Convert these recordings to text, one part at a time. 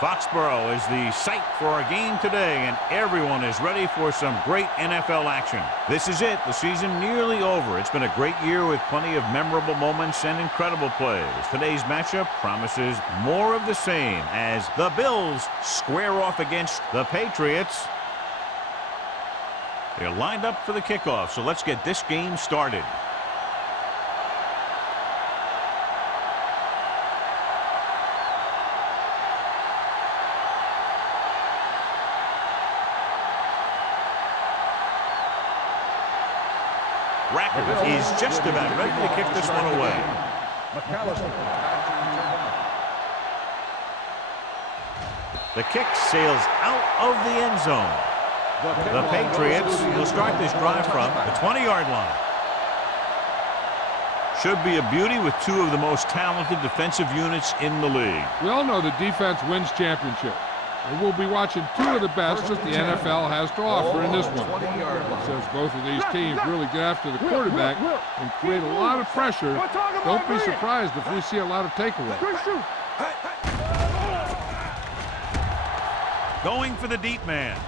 Foxborough is the site for our game today, and everyone is ready for some great NFL action. This is it, the season nearly over. It's been a great year with plenty of memorable moments and incredible plays. Today's matchup promises more of the same as the Bills square off against the Patriots. They're lined up for the kickoff, so let's get this game started. Rackard is just about ready to kick this one away. The kick sails out of the end zone. The Patriots will start this drive from the 20-yard line. Should be a beauty with two of the most talented defensive units in the league. We all know the defense wins championships. And we'll be watching two of the best that the NFL has to offer in this one. It says both of these teams really get after the quarterback and create a lot of pressure. Don't be surprised if we see a lot of takeaways. Going for the deep man.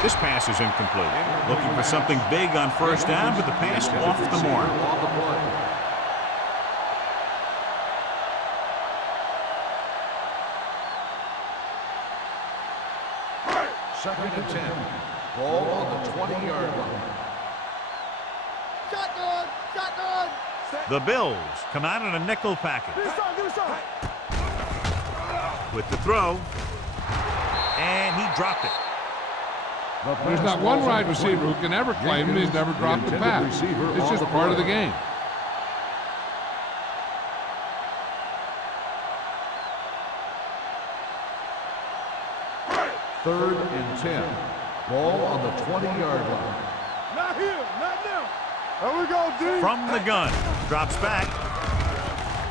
This pass is incomplete. Looking for something big on first down, but the pass off the mark. Second and 10. Ball on the 20-yard line. Shotgun! Shotgun! The Bills come out in a nickel package. With the throw. And he dropped it. There's not one wide receiver who can ever claim that he's never dropped a pass. It's just part of the game. Third and 10. Ball on the 20-yard line. Not here, not now. There we go, D. From the gun. Drops back.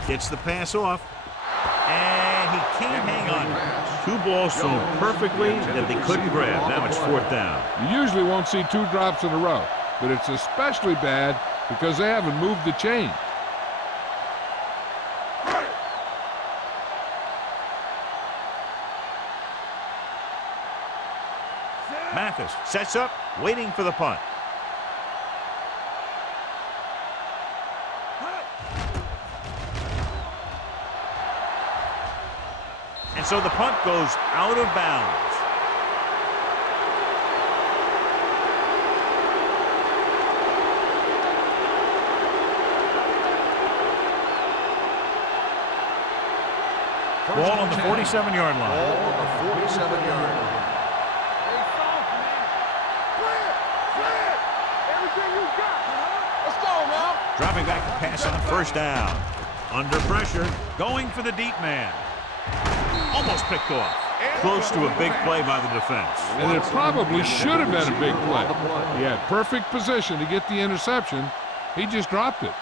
Gets the pass off. And he can't hang on. Two balls thrown perfectly that they couldn't grab. Now it's fourth down. You usually won't see two drops in a row, but it's especially bad because they haven't moved the chain. Mathis sets up, waiting for the punt. And so the punt goes out of bounds. Ball on the 47-yard line. Ball on the 47-yard line. Dropping back to pass on first down. Under pressure, going for the deep man. Almost picked off. Close to a big play by the defense. And it probably should have been a big play. He had perfect position to get the interception. He just dropped it.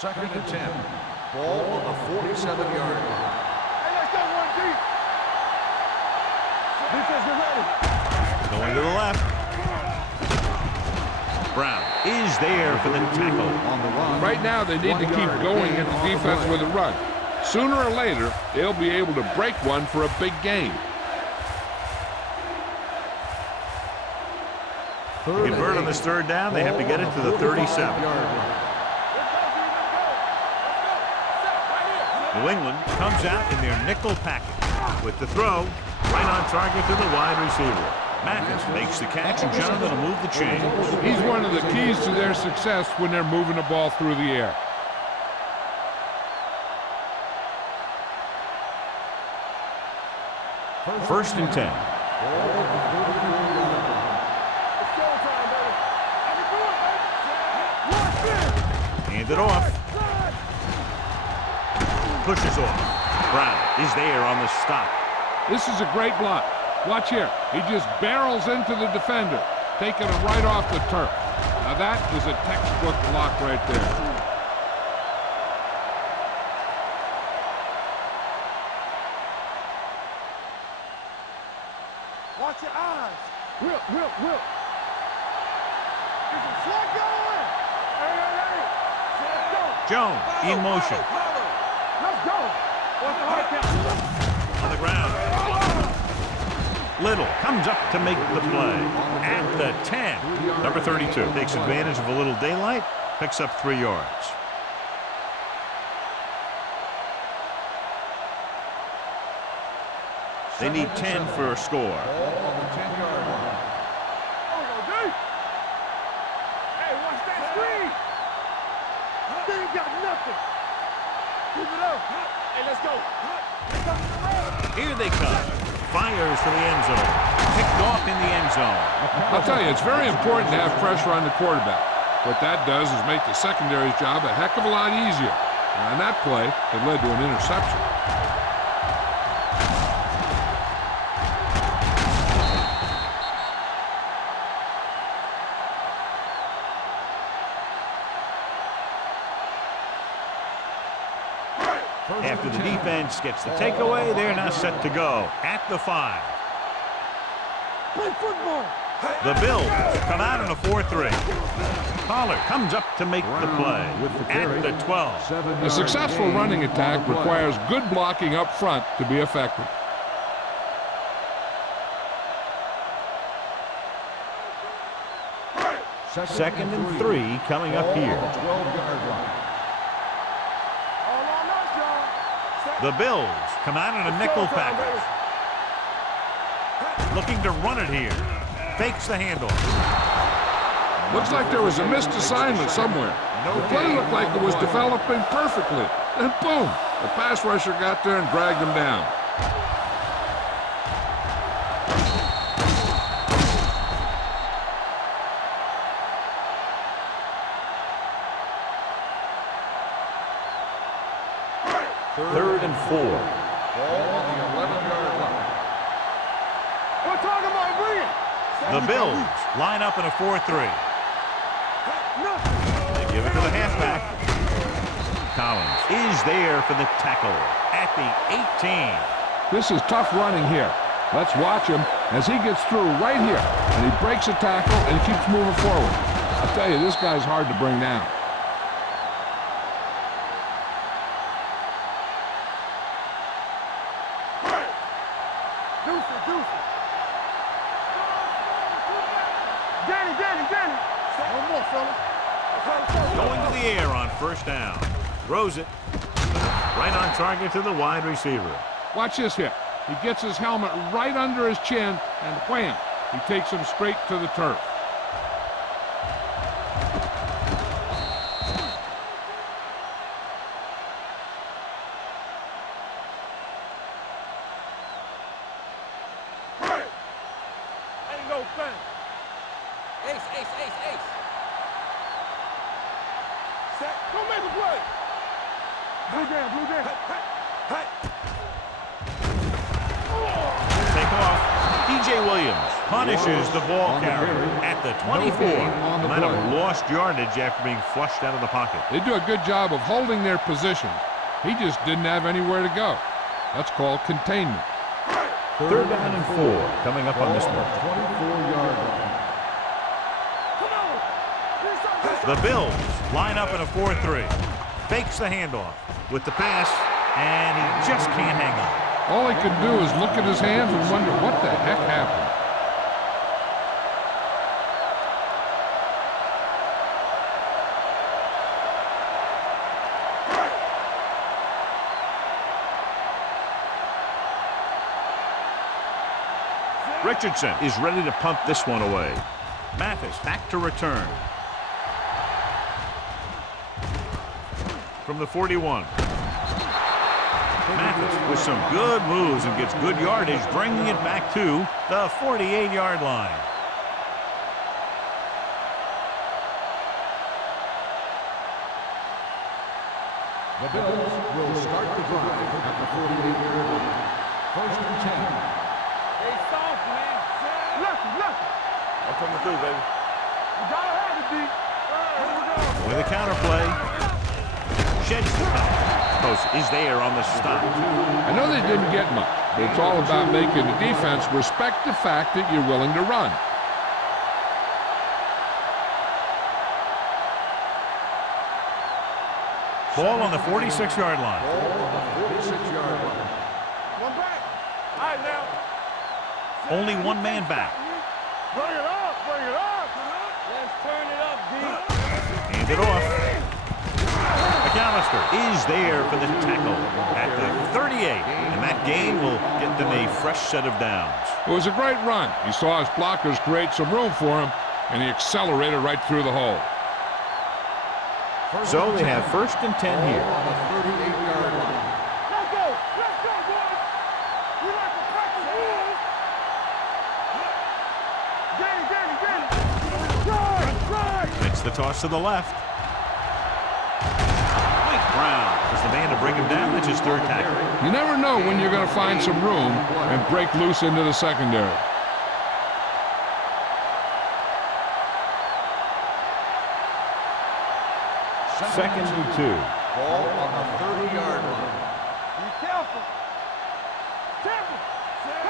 Second and 10. Ball on the 47-yard line. Hey, let's go one deep. Defense, get ready. Going to the left. Brown is there for the tackle on the run. Right now, they need to keep going at the defense with a run. Sooner or later, they'll be able to break one for a big game. To convert on this third down, they have to get it to the 37. New England comes out in their nickel package. With the throw, right on target to the wide receiver. Mathis makes the catch, and Jonathan will move the chain. He's one of the keys to their success when they're moving the ball through the air. First and 10. Hand it off. Pushes off. Brown is there on the stop. This is a great block. Watch here. He just barrels into the defender, taking him right off the turf. Now that is a textbook block right there. Watch your eyes. Whip. There's a slug going. Hey. Jones in motion. Let's go. What's the hard count? On the ground. Little comes up to make the play. At the 10. Number 32 takes advantage of a little daylight, picks up 3 yards. They need 10 for a score. Ball on the 10-yard line. Hey, watch that screen. They ain't got nothing. Keep it up. Hey, let's go. Here they come. Fires for the end zone. Picked off in the end zone. I'll tell you, it's very important to have pressure on the quarterback. What that does is make the secondary's job a heck of a lot easier. And on that play, it led to an interception. After the defense gets the takeaway, they're now set to go at the 5. Play football. The Bills come out in a 4-3. Pollard comes up to make the play at the 12. A successful running attack requires good blocking up front to be effective. Second and 3 coming up here. 12-yard line. All on us, y'all. The Bills come out in a nickel package. Looking to run it here. Fakes the handle. Looks like there was a missed assignment somewhere. The play looked like it was developing perfectly. And boom, the pass rusher got there and dragged him down. Third and 4. Ball on the 11-yard line. We're talking about bringing. The Bills line up in a 4-3. They give it to the halfback. Collins is there for the tackle at the 18. This is tough running here. Let's watch him as he gets through right here. And he breaks a tackle and keeps moving forward. I'll tell you, this guy's hard to bring down. Danny. One more, fella. Going to the air on first down. Throws it. Right on target to the wide receiver. Watch this hit. He gets his helmet right under his chin, and wham, he takes him straight to the turf. Ain't no thing. Ace. Set. Go make a play. Blue down. Take off. DJ Williams punishes the ball carrier at the 24. Might have lost yardage after being flushed out of the pocket. They do a good job of holding their position. He just didn't have anywhere to go. That's called containment. Third down and 4 coming up on this one. 24-yard line. The Bills line up in a 4-3. Fakes the handoff with the pass, and he just can't hang on. All he can do is look at his hands and wonder what the heck happened. Richardson is ready to punt this one away. Mathis back to return. From the 41. Mathis with some good moves and gets good yardage, bringing it back to the 48-yard line. The Bills will start the drive at the 48-yard line. First and 10. Hey, soft, man. Left. I'm coming through, baby. You gotta have it, D. Here we go. With a counterplay. Sheds the punt. Post is there on the stop. I know they didn't get much, but it's all about making the defense respect the fact that you're willing to run. Ball on the 46-yard line. Ball on the 46-yard line. One back. All right, now. Only one man back. Bring it up, bring it up. Let's turn it up, D. Hand it off. McAllister is there for the tackle at the 38. And that gain will get them a fresh set of downs. It was a great run. He saw his blockers create some room for him, and he accelerated right through the hole. So they have 1st and 10 here. On the 38-yard line. Let's go, boys. We like to practice rules. Right. It's the toss to the left. Mike Brown is the man to bring him down. It's his 3rd tackle. You never know when you're going to find some room and break loose into the secondary. Second and 2. Ball on the 30-yard line. Be careful.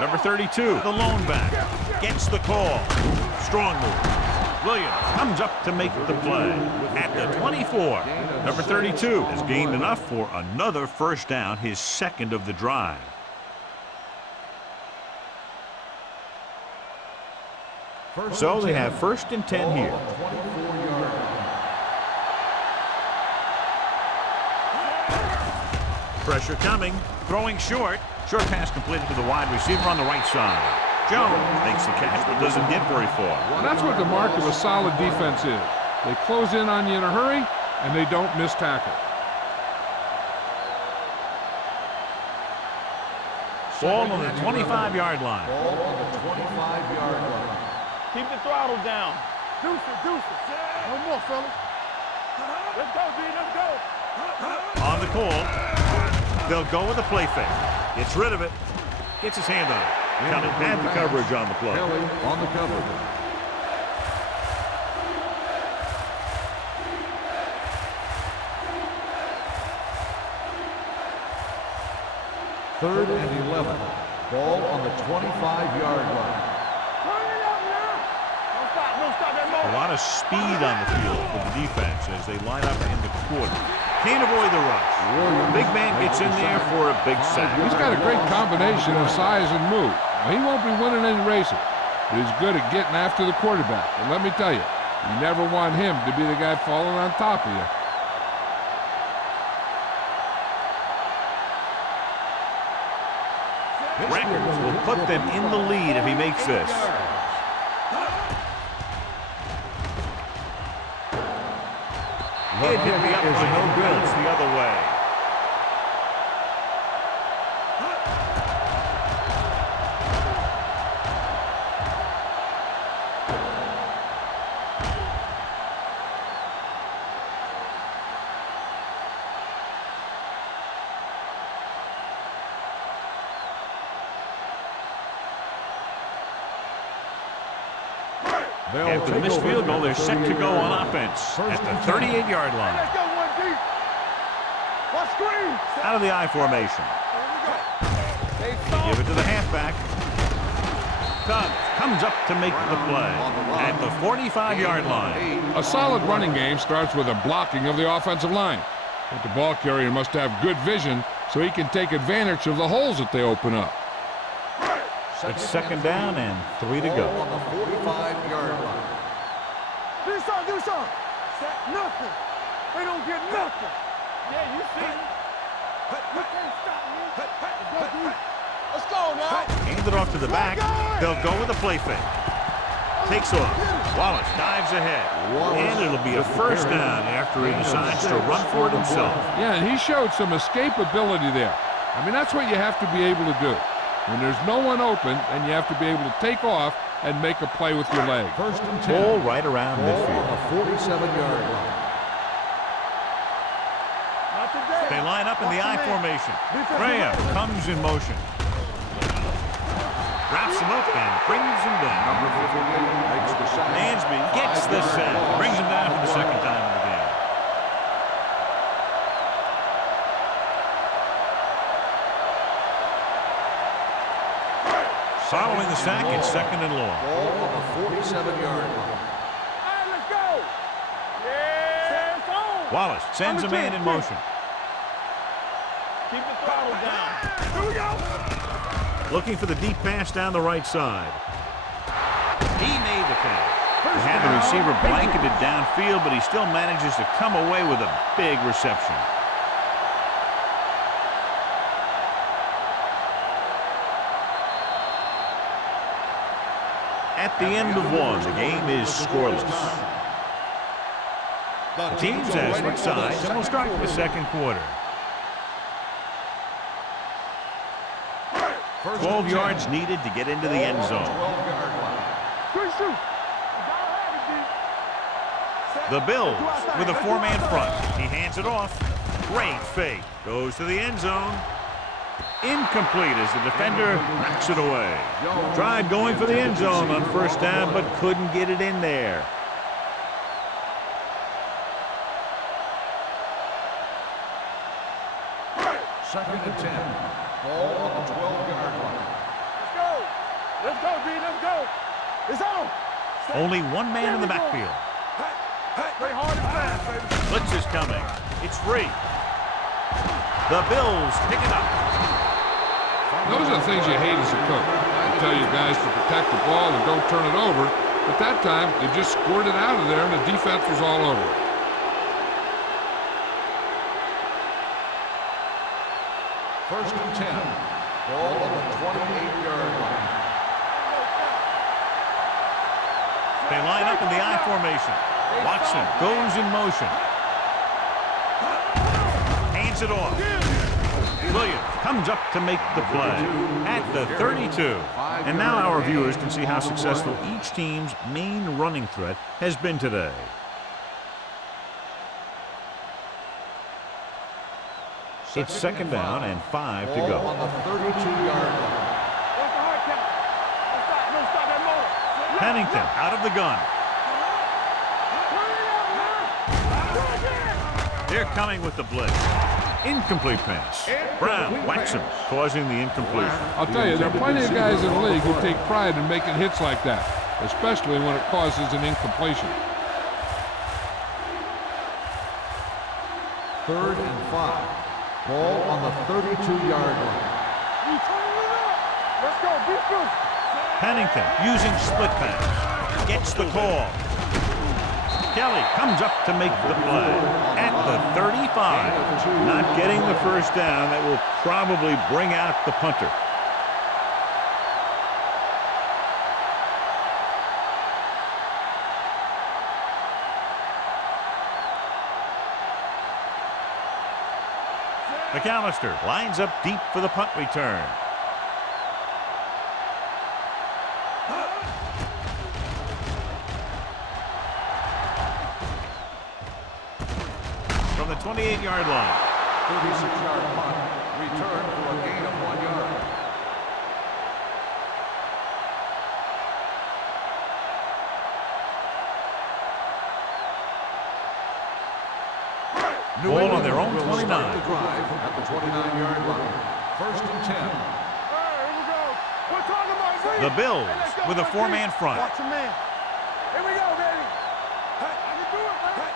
Number 32, the lone back, gets the call. Strong move. Williams comes up to make the play at the 24. Number 32 has gained enough for another 1st down, his 2nd of the drive. So they have 1st and 10 here. 24-yard line. Pressure coming, throwing short. Short pass completed to the wide receiver on the right side. Jones makes the catch but doesn't get very far. Well, that's what the mark of a solid defense is. They close in on you in a hurry, and they don't miss tackle. Ball on the 25-yard line. Ball on the 25-yard line. Keep the throttle down. Deuces. One more, fellas. Let's go, D. Let's go. On the call, they'll go with a play fake. Gets rid of it. Gets his hand on it. Counted had the coverage on the play. Kelly on the cover. Third and 11. Ball on the 25-yard line. Turn it up now. Don't stop that A motion. lot of speed on the field for the defense as they line up in the quarter. Can't avoid the rush. Big man gets in there for a big sack. He's got a great combination of size and move. Now, he won't be winning any races, but he's good at getting after the quarterback. And let me tell you, you never want him to be the guy falling on top of you. Records will put them in the lead if he makes this. It hit the upright and bounce the other way. After the missed field goal, they're set to go on offense at the 38-yard line. Let's go, one D. Watch screen. Out of the I formation. Give it to the halfback. Comes up to make the play at the 45-yard line. A solid running game starts with a blocking of the offensive line. But the ball carrier must have good vision so he can take advantage of the holes that they open up. It's 2nd down and 3 to go. Ball on the 45-yard line. Do something. Nothing. They don't get nothing. Yeah, you see. You can't stop me. Go, D. Let's go now. Hand it off to the back. They'll go with a play fake. Takes off. Wallace dives ahead. And it'll be a 1st down after he decides to run for it himself. Yeah, and he showed some escapability there. I mean, that's what you have to be able to do. When there's no one open, and you have to be able to take off and make a play with your leg. 1st and 10. Ball right around Ball midfield. on the 47-yard line. Not today. They line up in the I formation. Graham comes in motion. Wraps him up and brings him down. Number 58 makes the sack. Mansby gets the sack. Brings him down for the 2nd time in the game. Following the sack, it's 2nd and long. Ball on the 47-yard line. All right, let's go. Yeah, it's on. Wallace sends a man in motion. Keep the throttle down. Here we go. Looking for the deep pass down the right side. He made the pass. They had the receiver blanketed downfield, but he still manages to come away with a big reception. At the end of one, the game is scoreless. The teams have switched sides, and we'll start the second quarter. 12 yards needed to get into the end zone. The Bills with a four-man front. He hands it off. Great fake. Goes to the end zone. Incomplete as the defender knocks it away. Tried going for the end zone on first down, but couldn't get it in there. Second and 10. Ball on the 12-yard line. Let's go. Let's go, D. Let's go. It's on. Only one man in the backfield. Play hard and fast, baby. Blitz is coming. It's free. The Bills pick it up. Those are the things you hate as a coach. I tell you guys to protect the ball and don't turn it over. But that time, they just squirted it out of there, and the defense was all over it. First and 10. Ball on the 28-yard line. They line up in the I formation. Watson goes in motion. Hands it off. Williams comes up to make the play at the 32. And now our viewers can see how successful each team's main running threat has been today. It's second down and 5 to go. On the 32-yard line. Pennington out of the gun. They're coming with the blitz. Incomplete pass. Brown whacks him, causing the incompletion. I'll tell you, there are plenty of guys in the league who take pride in making hits like that, especially when it causes an incompletion. Third and 5. Ball on the 32-yard line. Let's go. Be good. Pennington using split pass. Gets the call. Kelly comes up to make the play at the 35. Not getting the first down. That will probably bring out the punter. McAllister lines up deep for the punt return. From the 28-yard line. 36-yard punt. Return for a gain of 1 yard. Ball on their own 29. Drive at the 29-yard line. First and 10. All right, here we go. We're talking about The Bills with a four-man front. Watch him, man. Here we go, baby. I can do it, man.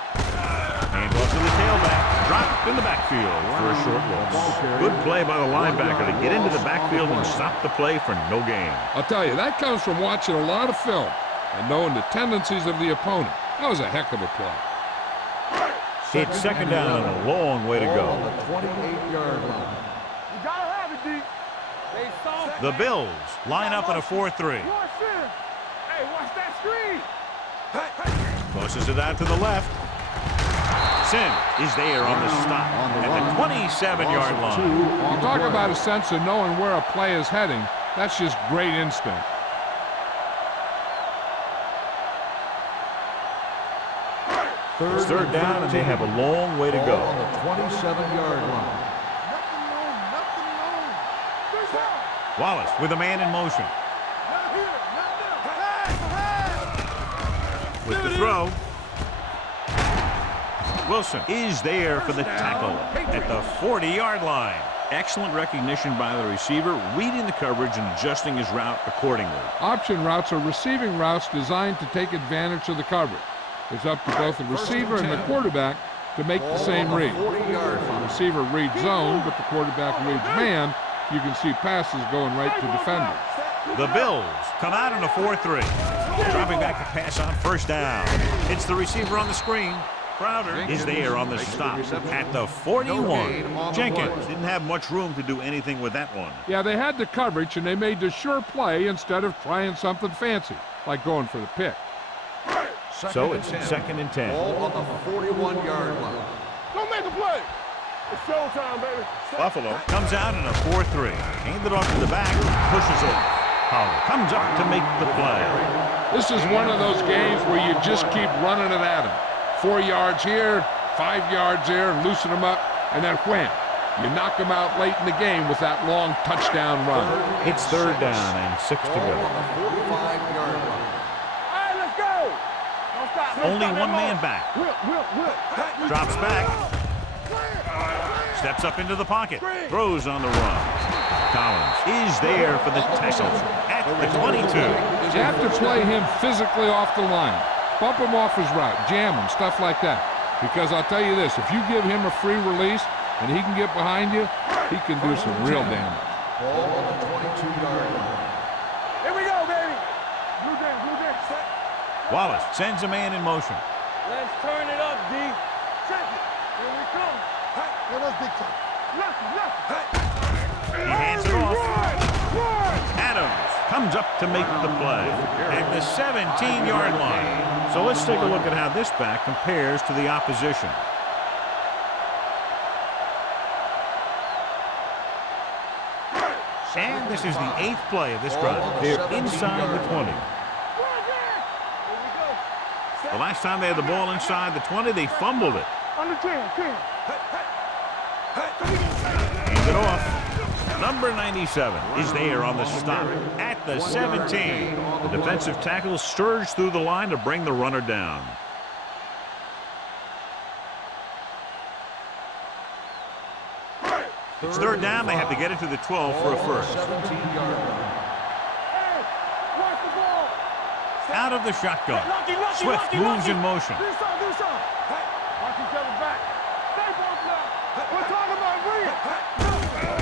And off to the tailback. Dropped in the backfield for a short loss. Good play by the linebacker to get into the backfield and stop the play for no gain. I'll tell you, that comes from watching a lot of film and knowing the tendencies of the opponent. That was a heck of a play. It's second down and a long way to On go. the 28-yard line. You gotta have it, D. They soft. The Bills line up in a 4-3. Watch this. Hey, watch that screen. Tosses it out to the left. Sin is there on the stop at the 27-yard line. You talk about a sense of knowing where a play is heading. That's just great instinct. Third down, and they have a long way to Ball go. on the 27-yard line. Nothing wrong. Nothing wrong. First down. Wallace with a man in motion. Not here. Not there. With the throw. Wilson is there for the tackle at the 40-yard line. Excellent recognition by the receiver, reading the coverage and adjusting his route accordingly. Option routes are receiving routes designed to take advantage of the coverage. It's up to both the receiver and the quarterback to make the same read. The receiver reads zone, but the quarterback reads man. You can see passes going right to defenders. The Bills come out in a 4-3. Dropping back to pass on first down. It's the receiver on the screen. Crowder is there on the stop at the 41. Jenkins didn't have much room to do anything with that one. Yeah, they had the coverage, and they made the sure play instead of trying something fancy, like going for the pick. So it's 2nd and 10. Ball on the 41-yard line. Don't make a play. It's showtime, baby. Buffalo comes out in a 4-3. Handed off to the back, pushes it. Howell comes up to make the play. This is one of those games where you just keep running it at them. 4 yards here, 5 yards there, loosen them up, and then wham. You knock them out late in the game with that long touchdown run. It's 3rd down and 6 to go. On the 45-yard line. All right, let's go. Don't stop. Only one man back. Whip. Drops back. Steps up into the pocket. Throws on the run. Collins is there for the tackle at the 22. You have to play him physically off the line. Bump him off his route, jam him, stuff like that. Because I'll tell you this, if you give him a free release and he can get behind you, he can do some real damage. Ball on the 22-yard line. Here we go, baby. Blue game, set. Wallace sends a man in motion. Let's turn it up, D. Check it. Here we come. Hey, that's big time. Nothing. He hands it off. Adams comes up to make the play at the 17-yard line. So let's take a look at how this back compares to the opposition. And this is the 8th play of this drive. They're inside the 20. The last time they had the ball inside the 20, they fumbled it. Under 10. Hands it off. Number 97 is there on the stop at the 17. The defensive tackle surged through the line to bring the runner down. It's 3rd down. They have to get it to the 12 for a first. Out of the shotgun. Swift moves in motion. Do something. Watch each other back. Stay both now. We're talking about Williams.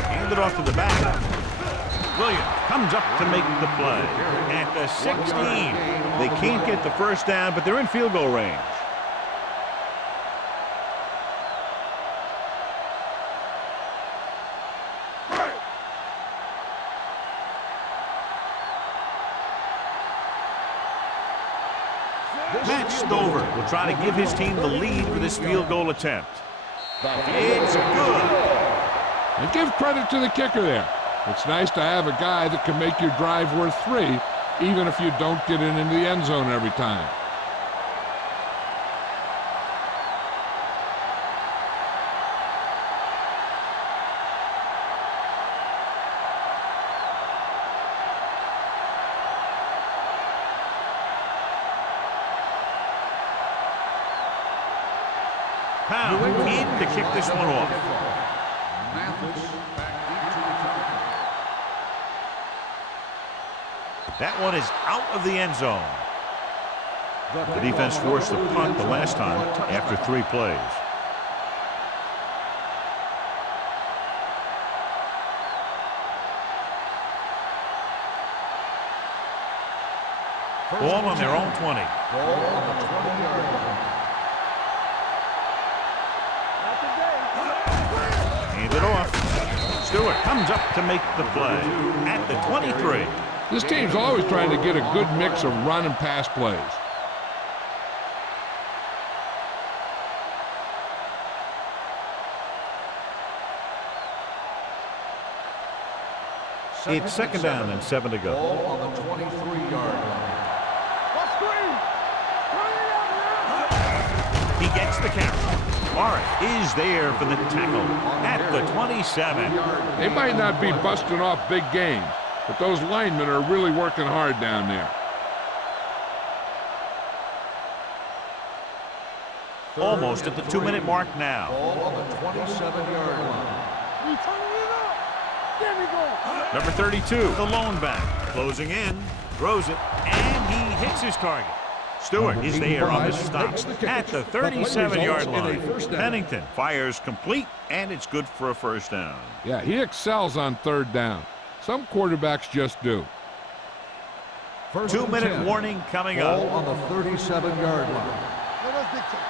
Hand it off to the back. Williams comes up to make the play at the 16. They can't get the first down, but they're in field goal range. Matt Stover will try to give his team the lead with this field goal attempt. It's good. And give credit to the kicker there. It's nice to have a guy that can make your drive worth 3, even if you don't get it into the end zone every time. Pound in to kick this one off. That one is out of the end zone. The defense forced the punt the last time after 3 plays. Ball on their own 20. Ball on the 20-yard line. Hand it off. Stewart comes up to make the play at the 23. This team's always trying to get a good mix of run and pass plays. It's 2nd down and 7 to go. Ball on the 23-yard line. He gets the carry. Morris is there for the tackle at the 27. They might not be busting off big games, but those linemen are really working hard down there. Almost at the 2-minute mark now. Ball on the 27-yard line. Number 32, the lone back, closing in, throws it, and he hits his target. Stewart Number is there on the 85 stop makes the catch. at the The play 37-yard results in a line. first down. Pennington fires complete, and it's good for a first down. Yeah, he excels on third down. Some quarterbacks just do. First and 2-minute 10. warning coming Ball up. on the 37-yard line. Let us dictate.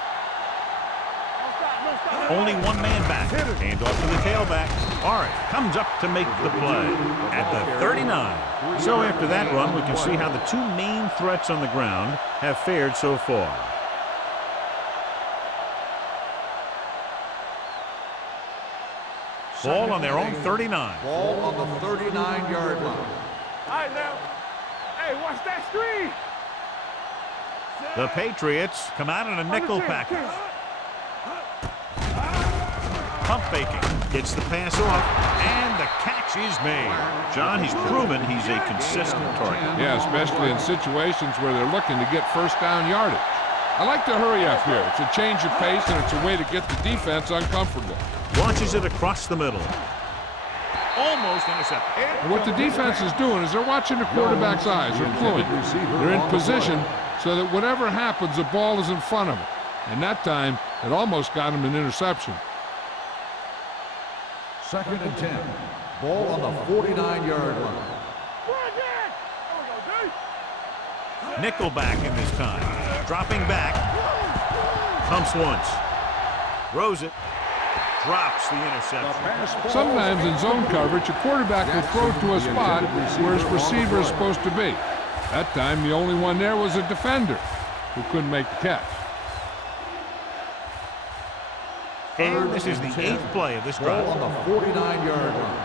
No stop, no stop. Only one man back. Hand off to the tailback. Barrett comes up to make the play at the 39. So after that run, we can see how the two main threats on the ground have fared so far. Ball on their own 39. Ball on the 39-yard line. All right, now. Hey, watch that screen. The Patriots come out in a nickel package. Pump faking. Gets the pass off, and the catch is made. John, he's proven he's a consistent target. Yeah, especially in situations where they're looking to get first down yardage. I like the hurry up here. It's a change of pace, and it's a way to get the defense uncomfortable. Launches it across the middle. Almost intercepted. And what the defense is doing is they're watching the quarterback's eyes. They're fluent. They're in position so that whatever happens, the ball is in front of them. And that time, it almost got him an interception. Second and 10. Ball on the 49-yard line. Nickelback in this time. Dropping back. Pumps once. Throws it. Drops the interception. Sometimes in zone coverage, a quarterback will throw to a spot where his receiver is supposed to be. That time, the only one there was a defender who couldn't make the catch. And this is the 8th play of this drive. Ball on the 49-yard line.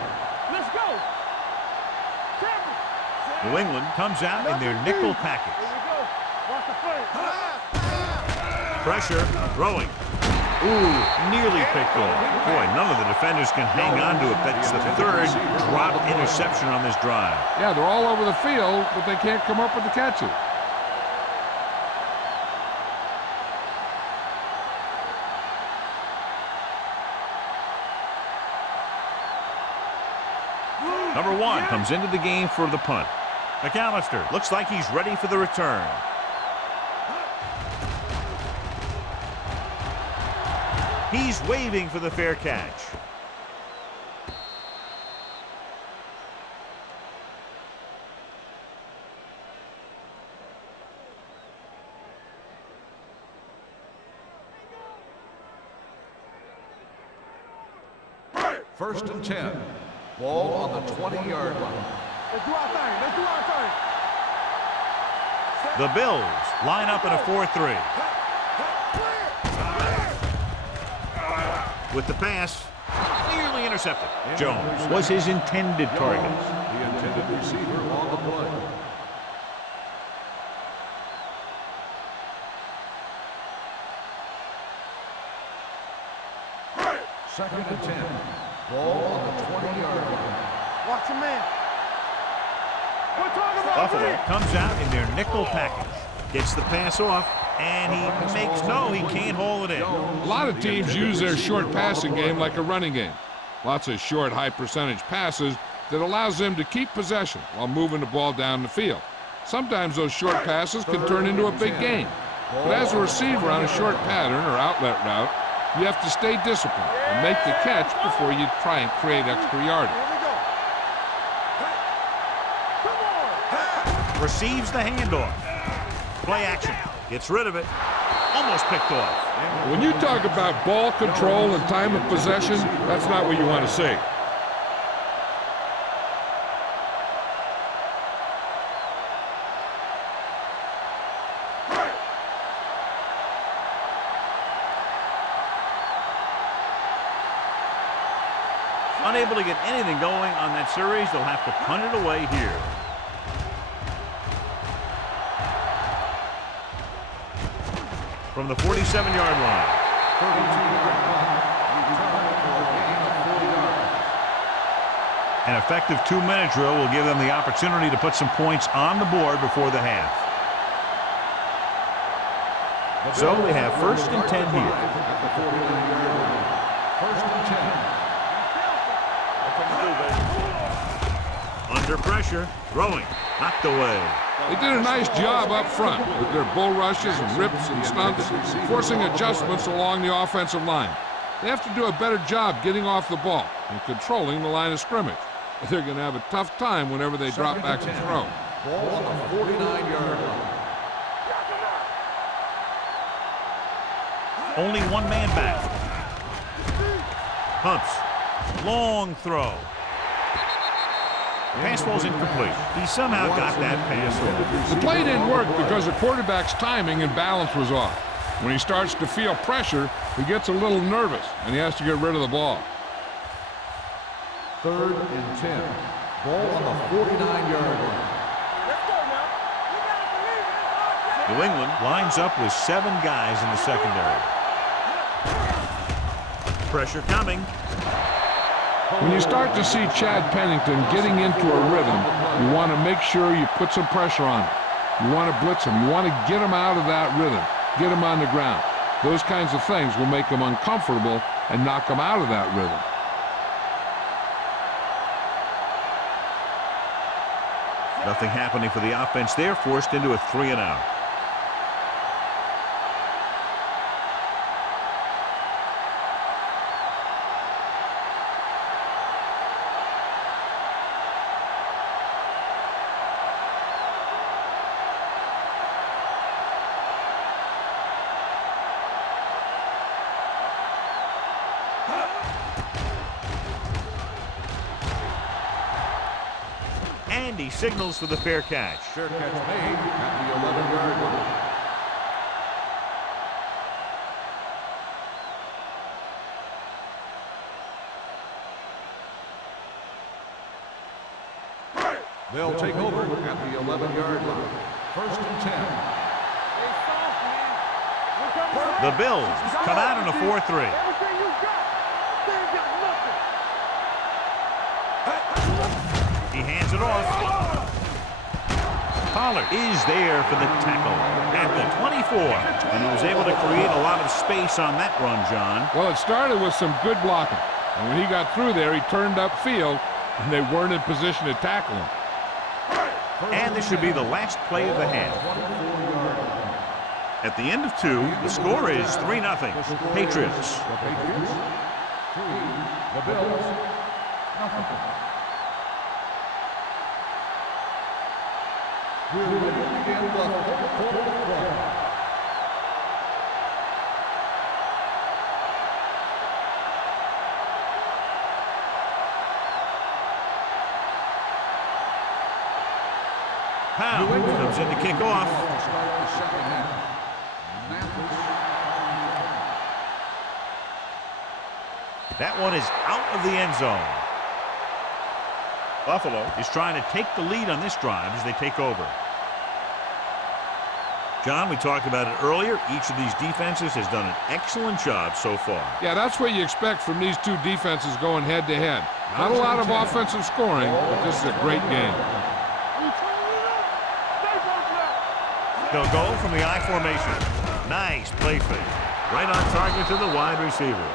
Let's go. New England comes out in their nickel package. Here we go. Watch the play. Pressure, throwing. Ooh, nearly picked off. Boy, none of the defenders can hang on to it. That's the third dropped interception on this drive. Yeah, they're all over the field, but they can't come up with the catches. Number 1 comes into the game for the punt. McAllister looks like he's ready for the return. He's waving for the fair catch. First and 10. Ball on the 20-yard line. Let's do our thing. Let's do our thing. The Bills line up in a 4-3. With the pass, clearly intercepted. Jones was his intended target. The intended receiver on the play. Second and 10. Ball on the 20-yard line. Watch your man. We're talking about Buffalo comes out in their nickel package. Gets the pass off, and he makes no, he can't hold it in. A lot of teams use their short passing game like a running game. Lots of short, high-percentage passes that allows them to keep possession while moving the ball down the field. Sometimes those short passes can turn into a big game. But as a receiver on a short pattern or outlet route, you have to stay disciplined and make the catch before you try and create extra yardage. Here we go. Come on. Receives the handoff. Play action. Gets rid of it. Almost picked off. When you talk about ball control and time of possession, that's not what you want to see. Unable to get anything going on that series, they'll have to punt it away here. From the 47-yard line. 32-yard line. Return for a gain of 4 yards. An effective 2-minute drill will give them the opportunity to put some points on the board before the half. So they have first and 10 here. At the 49-yard line. First and 10. Under pressure, throwing, knocked away. They did a nice job up front with their bull rushes and rips and stunts, forcing adjustments along the offensive line. They have to do a better job getting off the ball and controlling the line of scrimmage. They're going to have a tough time whenever they drop back and throw. Ball on the 49-yard line. Only one man back. Pumps. Long throw. Pass ball's incomplete. He somehow got that pass over. The play didn't work because the quarterback's timing and balance was off. When he starts to feel pressure, he gets a little nervous, and he has to get rid of the ball. 3rd and 10. Ball on the 49-yard line. New England lines up with 7 guys in the secondary. Pressure coming. When you start to see Chad Pennington getting into a rhythm, you want to make sure you put some pressure on him. You want to blitz him. You want to get him out of that rhythm, get him on the ground. Those kinds of things will make him uncomfortable and knock him out of that rhythm. Nothing happening for the offense there, forced into a 3-and-out. And he signals for the fair catch. Fair catch made at the 11-yard line. They'll take over at the 11-yard line. 1st and 10. The Bills come out in a 4-3. He hands it off. Pollard is there for the tackle at the 24. And he was able to create a lot of space on that run, John. Well, it started with some good blocking. And when he got through there, he turned upfield, and they weren't in position to tackle him. And this should be the last play of the half. At the end of 2, the score is 3-0. Patriots. The Patriots 3, the Bills 0. We're ready to begin the 4th quarter. Powell comes in to kick off. To start the second half. That one is out of the end zone. Buffalo is trying to take the lead on this drive as they take over. John, we talked about it earlier. Each of these defenses has done an excellent job so far. Yeah, that's what you expect from these two defenses going head-to-head. Not a lot of offensive scoring, but this is a great game. They'll go from the I formation. Nice play fake. Right on target to the wide receiver.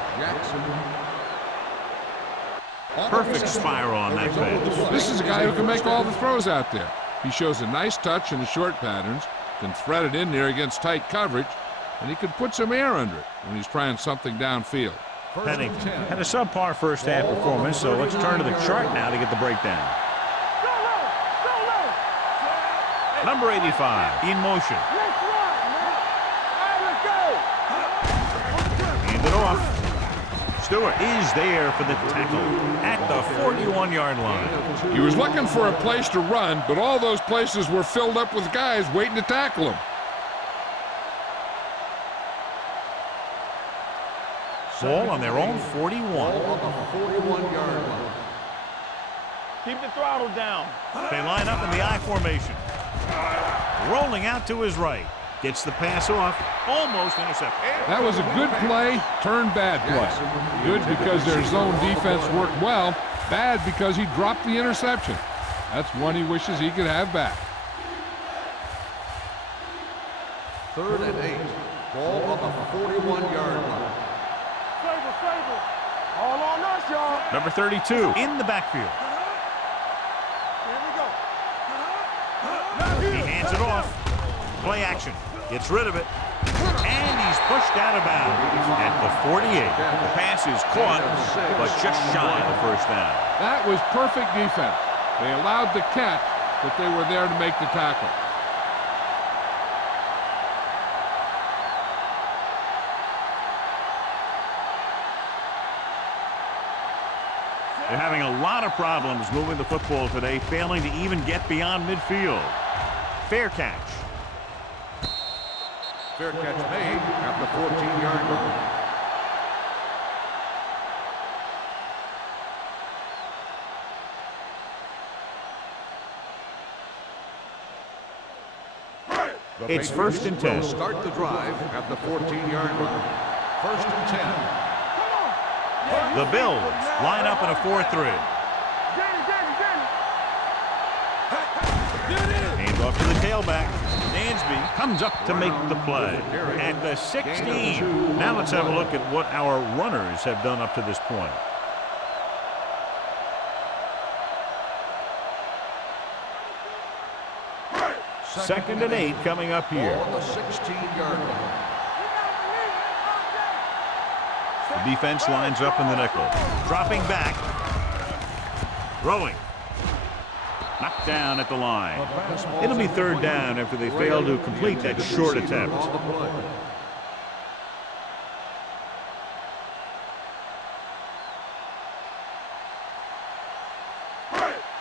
Perfect spiral on that pass. This is a guy who can make all the throws out there. He shows a nice touch in the short patterns, can thread it in there against tight coverage, and he can put some air under it when he's trying something downfield. Pennington had a subpar first half performance, so let's turn to the chart now to get the breakdown. Number 85 in motion. Hand it off. Stewart is there for the tackle at the 41-yard line. He was looking for a place to run, but all those places were filled up with guys waiting to tackle him. Ball on their own 41. On the 41-yard line. Keep the throttle down. They line up in the I formation. Rolling out to his right. Gets the pass off. Almost intercepted. That was a good play, turned bad play. Good because their zone defense worked well. Bad because he dropped the interception. That's one he wishes he could have back. 3rd and 8. Ball on the 41-yard line. Favor. All on us, y'all. Number 32 in the backfield. Here we go. He Hands it off. Play action. Gets rid of it. And he's pushed out of bounds at the 48. The pass is caught, but just shy of the first down. That was perfect defense. They allowed the catch, but they were there to make the tackle. They're having a lot of problems moving the football today, failing to even get beyond midfield. Fair catch. Fair catch made at the 14-yard line. It's first and 10. Will start the drive at the 14-yard line. First and 10. The Bills line up in a 4-3. Hands off to the tailback. Dansby comes up to make the play at the 16. Now let's have a look at what our runners have done up to this point. Second and 8 coming up here. Ball on the 16-yard line. The defense lines up in the nickel. Dropping back. Throwing. Knocked down at the line. It'll be third down after they fail to complete that short attempt.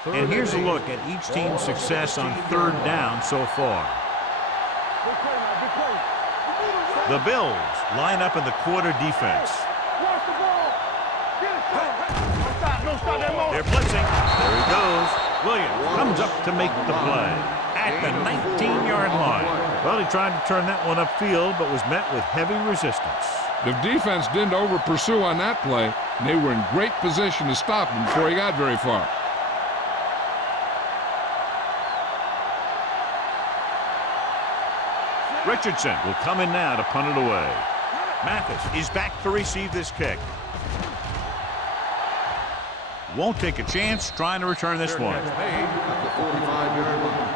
And here's a look at each team's success on third down so far. The Bills line up in the quarter defense. They're blitzing. There he goes. Williams comes up to make the play at the 19-yard line. Well, he tried to turn that one upfield, but was met with heavy resistance. The defense didn't over-pursue on that play, and they were in great position to stop him before he got very far. Richardson will come in now to punt it away. Mathis is back to receive this kick. Won't take a chance trying to return this one. Made at the 45-yard line.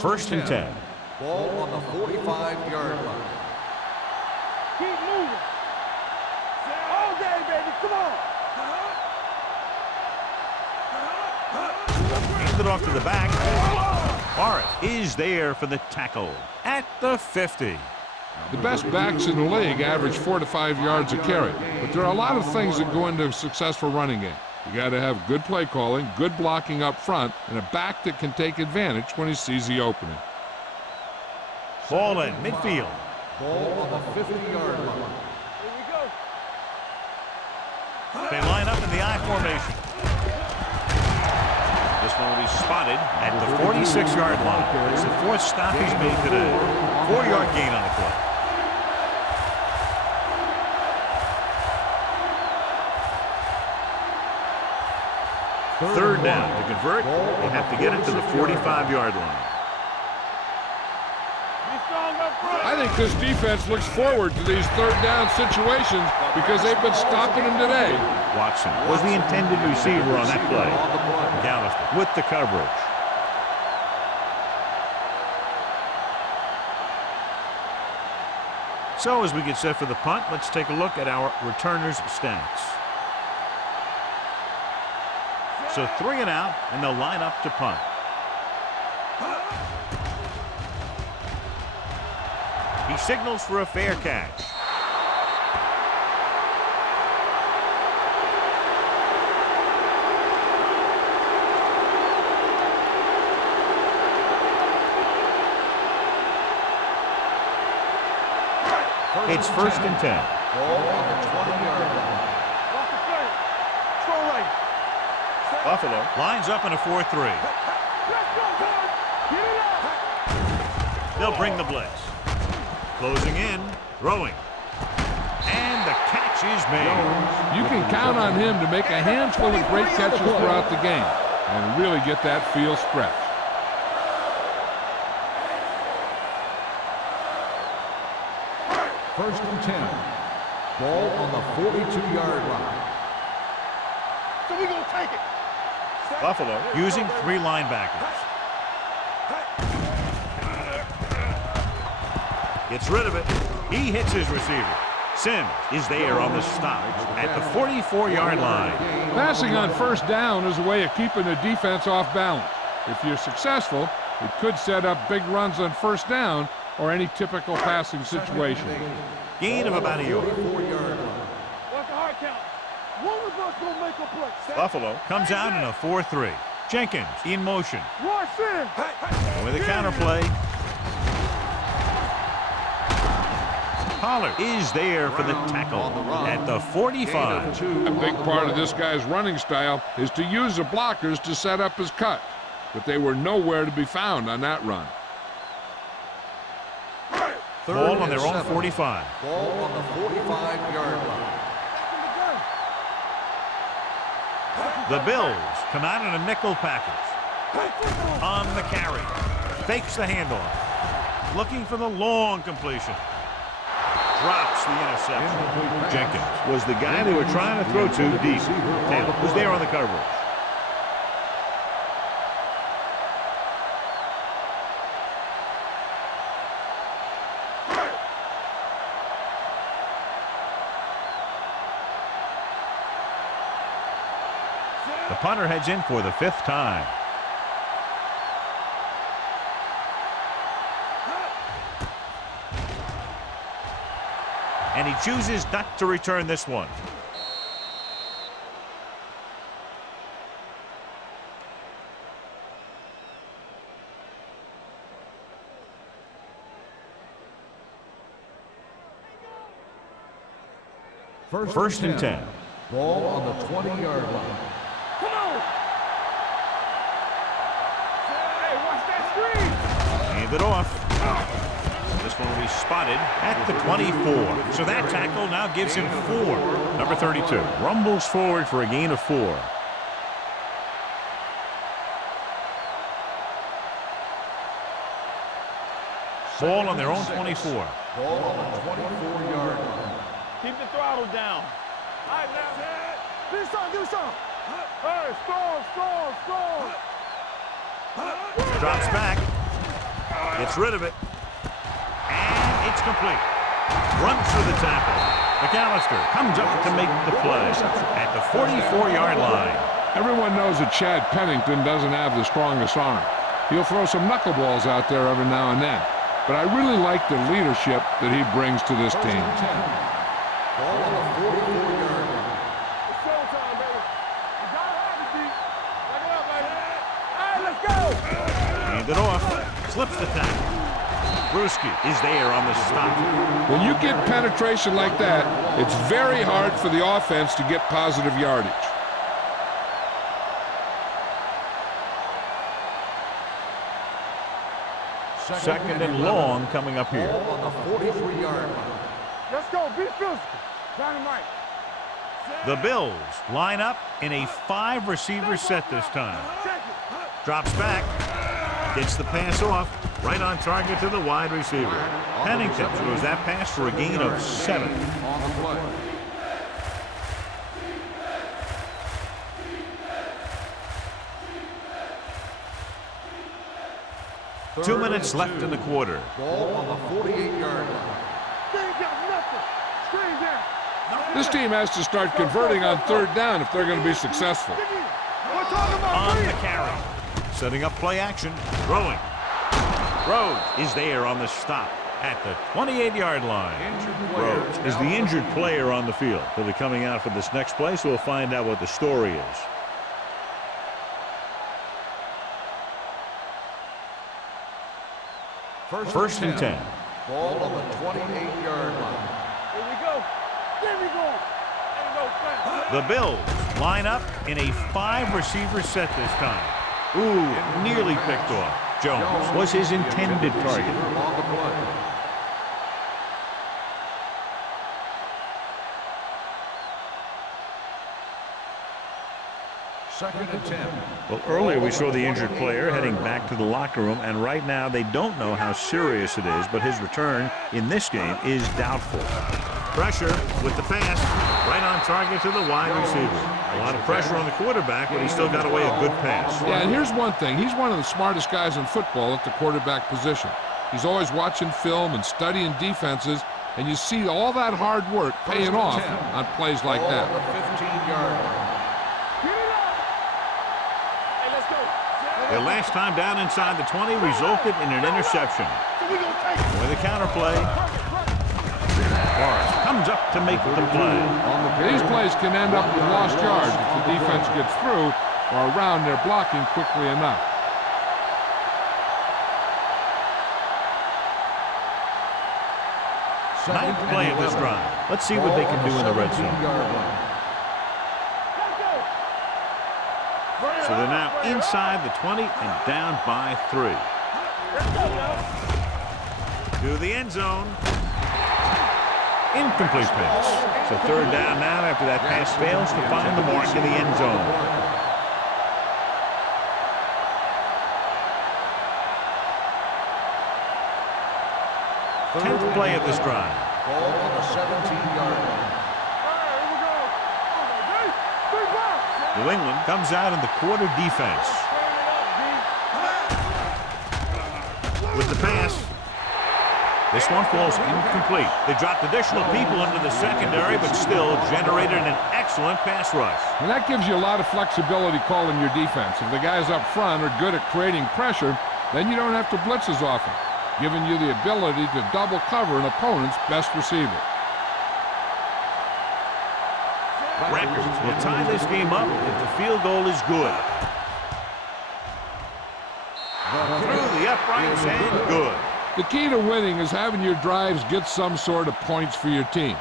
First and 10. Ball on the 45-yard line. Keep moving. All day, baby. Come on. Hands it off to the back. Morris is there for the tackle at the 50. The best backs in the league average 4 to 5 yards a carry, but there are a lot of things that go into a successful running game. You got to have good play calling, good blocking up front, and a back that can take advantage when he sees the opening. Ball in midfield. Ball on the 50-yard line. Here we go. They line up in the I formation. This one will be spotted at the 46-yard line. It's the fourth stop he's made today. 4-yard gain on the play. Third down. To convert, they have to get it to the 45-yard line. I think this defense looks forward to these third down situations because they've been stopping them today. Watson was the intended receiver on that play. McAllister with the coverage. So as we get set for the punt, let's take a look at our returners' stats. So 3 and out, and they'll line up to punt. He signals for a fair catch. It's first and 10. Ball on the 20-yard line. Buffalo lines up in a 4-3. They'll bring the blitz. Closing in, throwing. And the catch is made. You can count on him to make a handful of great catches throughout the game and really get that field stretched. First and 10. Ball on the 42-yard line. So we gonna take it. Buffalo using 3 linebackers. Gets rid of it. He hits his receiver. Sims is there on the stop at the 44-yard line. Passing on first down is a way of keeping the defense off balance. If you're successful, it could set up big runs on first down or any typical passing situation. Gain of about a yard. What's the hard count? One of us gonna make a play. Buffalo comes out in a 4-3. Jenkins in motion. Watch in. With a counter play. Pollard is there for the tackle at the 45. A big part of this guy's running style is to use the blockers to set up his cut, but they were nowhere to be found on that run. Ball on their own 45. Ball on the 45-yard line. The Bills come out in a nickel package. On the carry. Fakes the handoff. Looking for the long completion. Drops the interception. Jenkins was the guy they were trying to throw to deep. Taylor was there on the coverage. The punter heads in for the 5th time. And he chooses not to return this one. First and 10. Ball on the 20-yard line. Come on. Hey, watch that screen. Hand it off. This one will be spotted at the 24. So that tackle now gives him 4. Number 32 rumbles forward for a gain of 4. Ball on their own 24. Ball on the 24-yard line. Keep the throttle down. All right, now. Do something. Hey, score. Drops back. Gets rid of it. And it's complete. Runs through the tackle. McAllister comes up to make the play at the 44-yard line. Everyone knows that Chad Pennington doesn't have the strongest arm. He'll throw some knuckleballs out there every now and then. But I really like the leadership that he brings to this team. Ball on the 44-yard line. It's showtime, baby. You gotta have it, D. Back it up, baby. All right, let's go. Hand it off. Slips the tackle. Brewski is there on the stop. When you get penetration like that, it's very hard for the offense to get positive yardage. Second and long coming up here. Ball on the 43-yard line. Let's go. Be physical. Dynamite. The Bills line up in a 5-receiver set this time. Check it. Drops back. Gets the pass off. Right on target to the wide receiver. Pennington throws that pass for a gain of 7. On the play. 2 minutes left in the quarter. Ball on the 48-yard line. They ain't got nothing. Screen down. This team has to start converting on third down if they're going to be successful. We're talking about On the carry. Setting up play action. Throwing. Rhodes is there on the stop at the 28-yard line. Rhodes is the injured player on the field. He'll be coming out for this next play, so we'll find out what the story is. First and 10. Ball on the 28-yard line. Here we go. There we go. The Bills line up in a 5-receiver set this time. Ooh, nearly picked off. Jones was his intended target. On the play. 2nd and 10. Well, earlier we saw the injured player heading back to the locker room, and right now they don't know how serious it is, but his return in this game is doubtful. Pressure with the pass, right on target to the wide receiver. A lot of pressure on the quarterback, but he still got away a good pass. Yeah, and here's one thing. He's one of the smartest guys in football at the quarterback position. He's always watching film and studying defenses, and you see all that hard work paying off on plays like that. The 15-yard line. The last time down inside the 20 resulted in an interception. With a counterplay, Morris comes up to make the play. These plays can end up with lost yards if the defense gets through or around their blocking quickly enough. Ninth play of this drive. Let's see what they can do in the red zone. So they're now inside the 20 and down by 3. To the end zone. Incomplete pass. So third down now after that pass fails to find the mark in the end zone. Tenth play of this drive. Ball on the 17-yard line. New England comes out in the quarter defense. With the pass. This one falls incomplete. They dropped additional people into the secondary, but still generated an excellent pass rush. And that gives you a lot of flexibility calling your defense. If the guys up front are good at creating pressure, then you don't have to blitz as often, giving you the ability to double cover an opponent's best receiver. Records will tie this game up if the field goal is good. Through the uprights and good. The key to winning is having your drives get some sort of points for your team.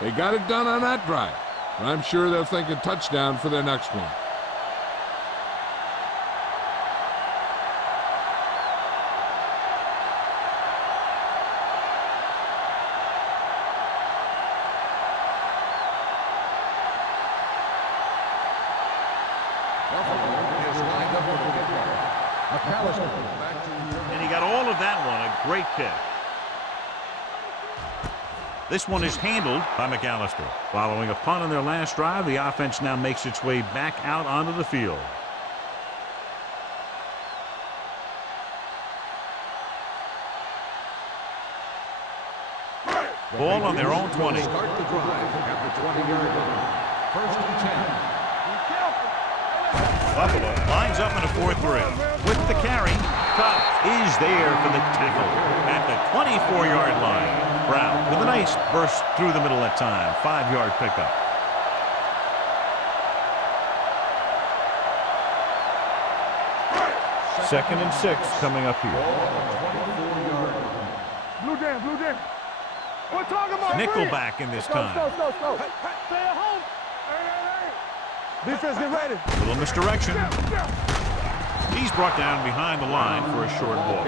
They got it done on that drive, and I'm sure they're thinking touchdown for their next one. And he got all of that one. A great kick. This one is handled by McAllister. Following a punt on their last drive, the offense now makes its way back out onto the field. Ball on their own 20. Start the drive at the 20-yard line. 1st and 10. Buffalo lines up in a 4-3. With the carry, Cobb is there for the tackle at the 24-yard line. Brown with a nice burst through the middle that time. 5-yard pickup. Second and 6 coming up here. Blue jam, blue jam. We're talking about Nickelback in this time. Stay at home. Defense, get ready. Little misdirection. He's brought down behind the line for a short loss.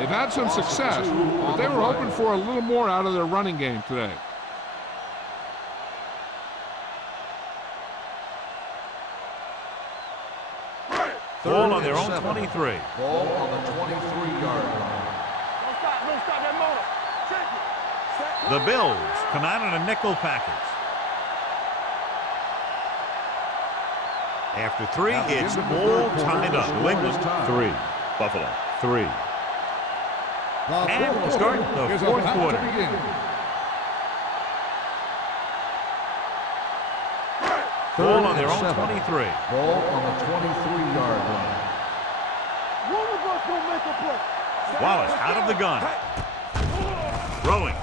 They've had some success, but they were hoping for a little more out of their running game today. Ball on their own 23. Ball on the 23-yard line. Don't stop that motor. Check it. The Bills come out in a nickel package. After 3, it's all tied up. New England 3, Buffalo 3. And we'll start the fourth quarter. Ball on their own 23. Ball on the 23-yard line. One of us will make a play. Wallace out of the gun. Throwing.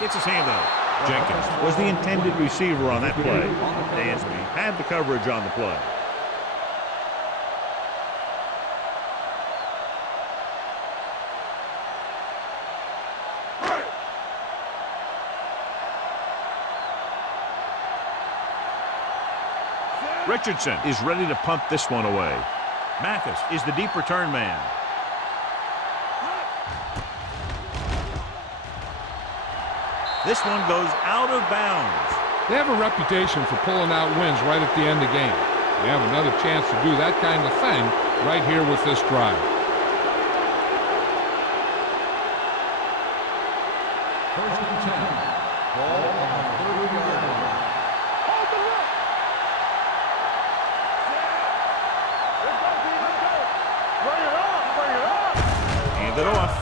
Gets his hand out. Jenkins was the intended receiver on that play. Dansby had the coverage on the play. Richardson is ready to punt this one away. Mathis is the deep return man. This one goes out of bounds. They have a reputation for pulling out wins right at the end of the game. They have another chance to do that kind of thing right here with this drive. First and 10. Ball on the 30-yard line. Hold the look. Let's go, B. Let's go. Bring it on. Bring it on. Hand it off.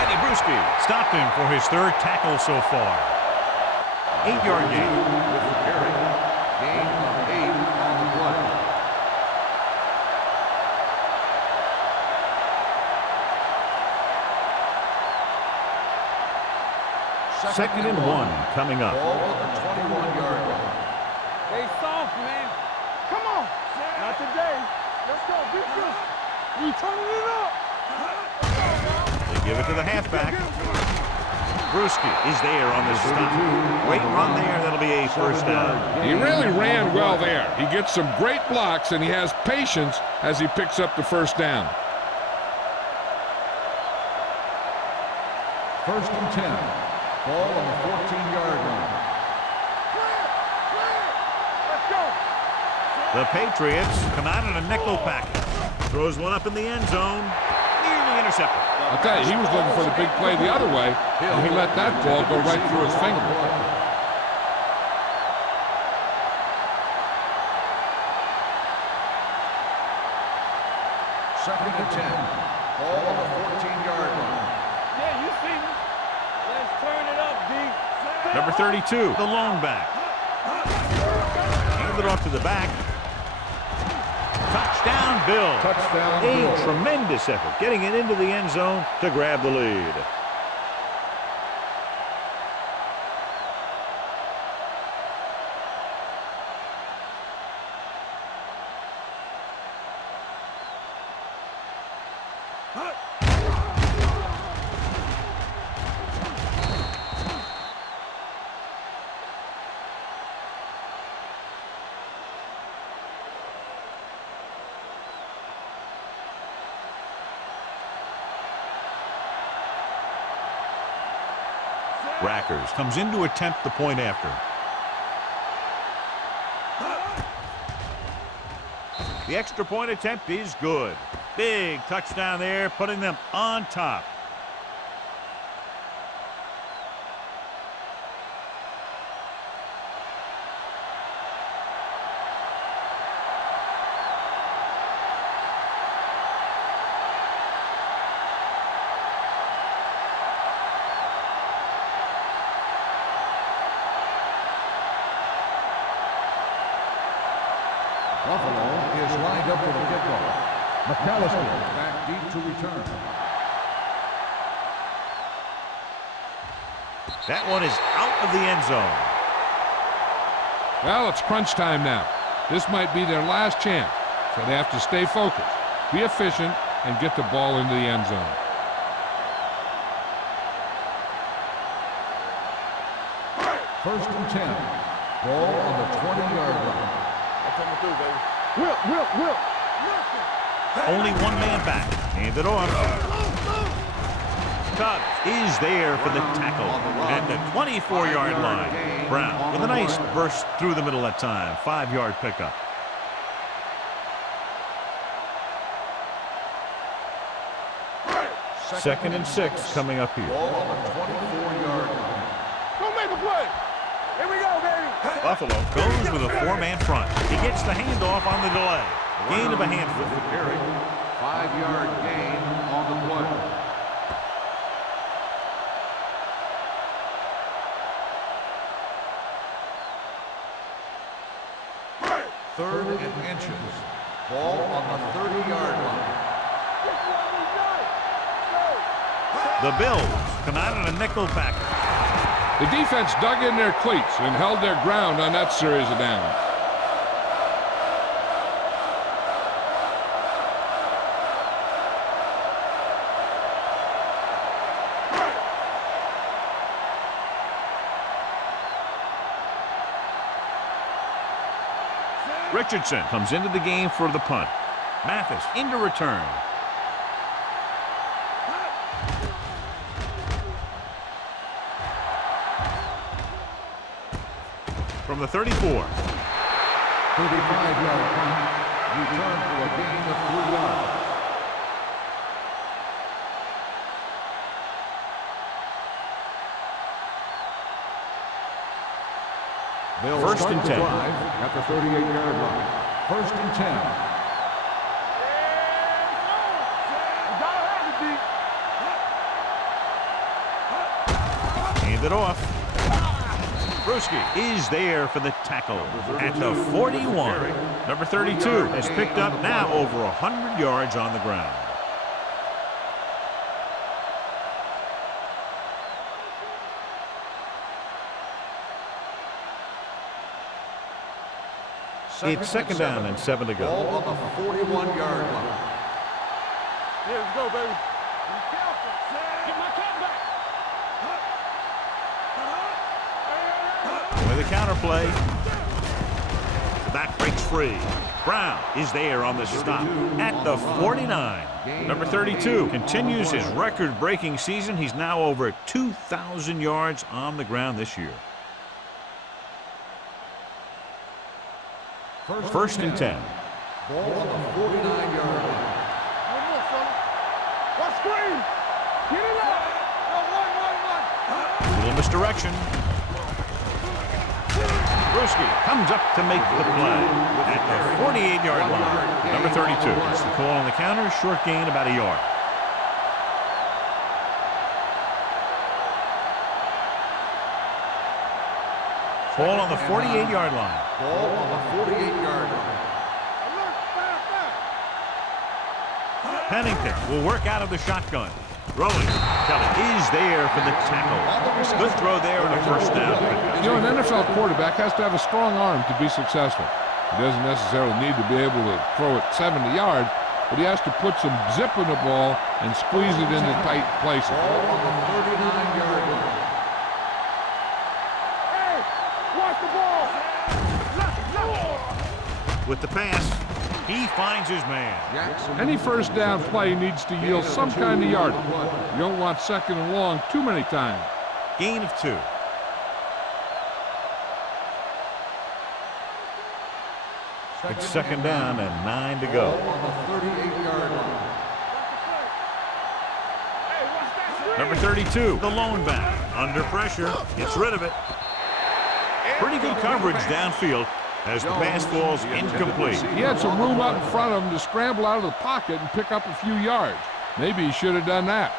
Kenny Brewski stopped him for his third tackle so far. 8-yard gain. With the carry. Gain of 8 on the play. Second and 1 coming up. Ball on the 21-yard line. Stay soft, man. Come on. Not today. Let's go. Beat this. We turning it up. They give it to the halfback. Brewski is there on the stop. Great run there. That'll be a first down. He really ran well there. He gets some great blocks, and he has patience as he picks up the first down. First and 10. Ball on the 14-yard line. Let's go. The Patriots come out in a nickel package. Throws one up in the end zone. Nearly intercepted. I'll tell you, he was looking for the big play the other way, and he let that ball go right through his finger. Second and 10. Ball on the 14-yard line. Yeah, you see me. Let's turn it up, D. Number 32, the lone back. Hand it off to the back. Touchdown, Bill. Touchdown, A Bill. tremendous effort getting it into the end zone to grab the lead. Rackers comes in to attempt the point after. The extra point attempt is good. Big touchdown there, putting them on top. Buffalo is lined up for the kickoff. McAllister back deep to return. That one is out of the end zone. Well, it's crunch time now. This might be their last chance, so they have to stay focused, be efficient, and get the ball into the end zone. First and 10. Ball on the 20-yard line. Coming through, baby. Whip. Only one man back. Hand it off. Tubbs is there for the tackle at the 24-yard line. Brown with a nice burst through the middle that time. 5-yard pickup. Second and 6 coming up here. Ball on the 24-yard line. Don't make a play. Here we go, baby. Buffalo goes with a 4-man front. He gets the handoff on the delay. Gain of a handful. With the carry. 5-yard gain on the play. Third and inches. Ball on the 30-yard line. The Bills come out in a nickel package. The defense dug in their cleats and held their ground on that series of downs. Richardson comes into the game for the punt. Mathis into return. from the 34. 35-yard punt. Return for a gain of 3 yards. They'll First and 10. At the 38-yard line. First and 10. Hand it off. Brewski is there for the tackle at the 41. Number 32 has picked up now over 100 yards on the ground. It's second down and 7 to go. Ball on the 41-yard line. Yeah, let's go, baby. Be careful. Get my cat back. With a counter play. The back breaks free. Brown is there on the stop at the 49. Number 32 continues his record-breaking season. He's now over 2,000 yards on the ground this year. First and 10. Ball on the 49-yard line. One more, son. One screen. Get it out. No, one. Little misdirection. Brewski comes up to make the play at the 48-yard line. Number 32. It's the call on the counter. Short gain, about a yard. Ball on the 48-yard line. Ball on the 48-yard line. Pennington will work out of the shotgun. Throwing. Kelly is there for the tackle. Good throw there and a first down. You know, an NFL quarterback has to have a strong arm to be successful. He doesn't necessarily need to be able to throw it 70 yards, but he has to put some zip in the ball and squeeze it into tight places. Ball on the 39-yard line. Hey, watch the ball. With the pass, he finds his man. Any first down play needs to yield some kind of yardage. You don't want second and long too many times. Gain of 2. It's second down and 9 to go. Ball on the 38-yard line. Number 32, the lone back. Under pressure, gets rid of it. Pretty good coverage downfield as the pass falls incomplete. He had some room out in front of him to scramble out of the pocket and pick up a few yards. Maybe he should have done that.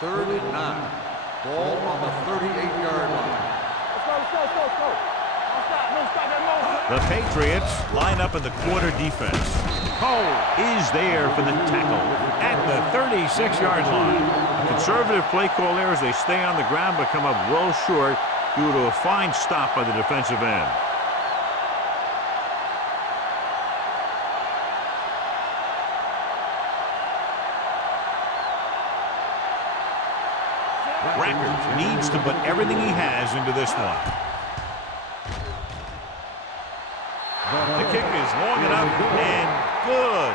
3rd and 9. Ball on the 38-yard line. Let's go. Don't stop that motion. The Patriots line up in the quarter defense. Cole is there for the tackle at the 36-yard line. Conservative play call there as they stay on the ground but come up well short due to a fine stop by the defensive end. Rackers needs to put everything he has into this one. The kick is long enough and good.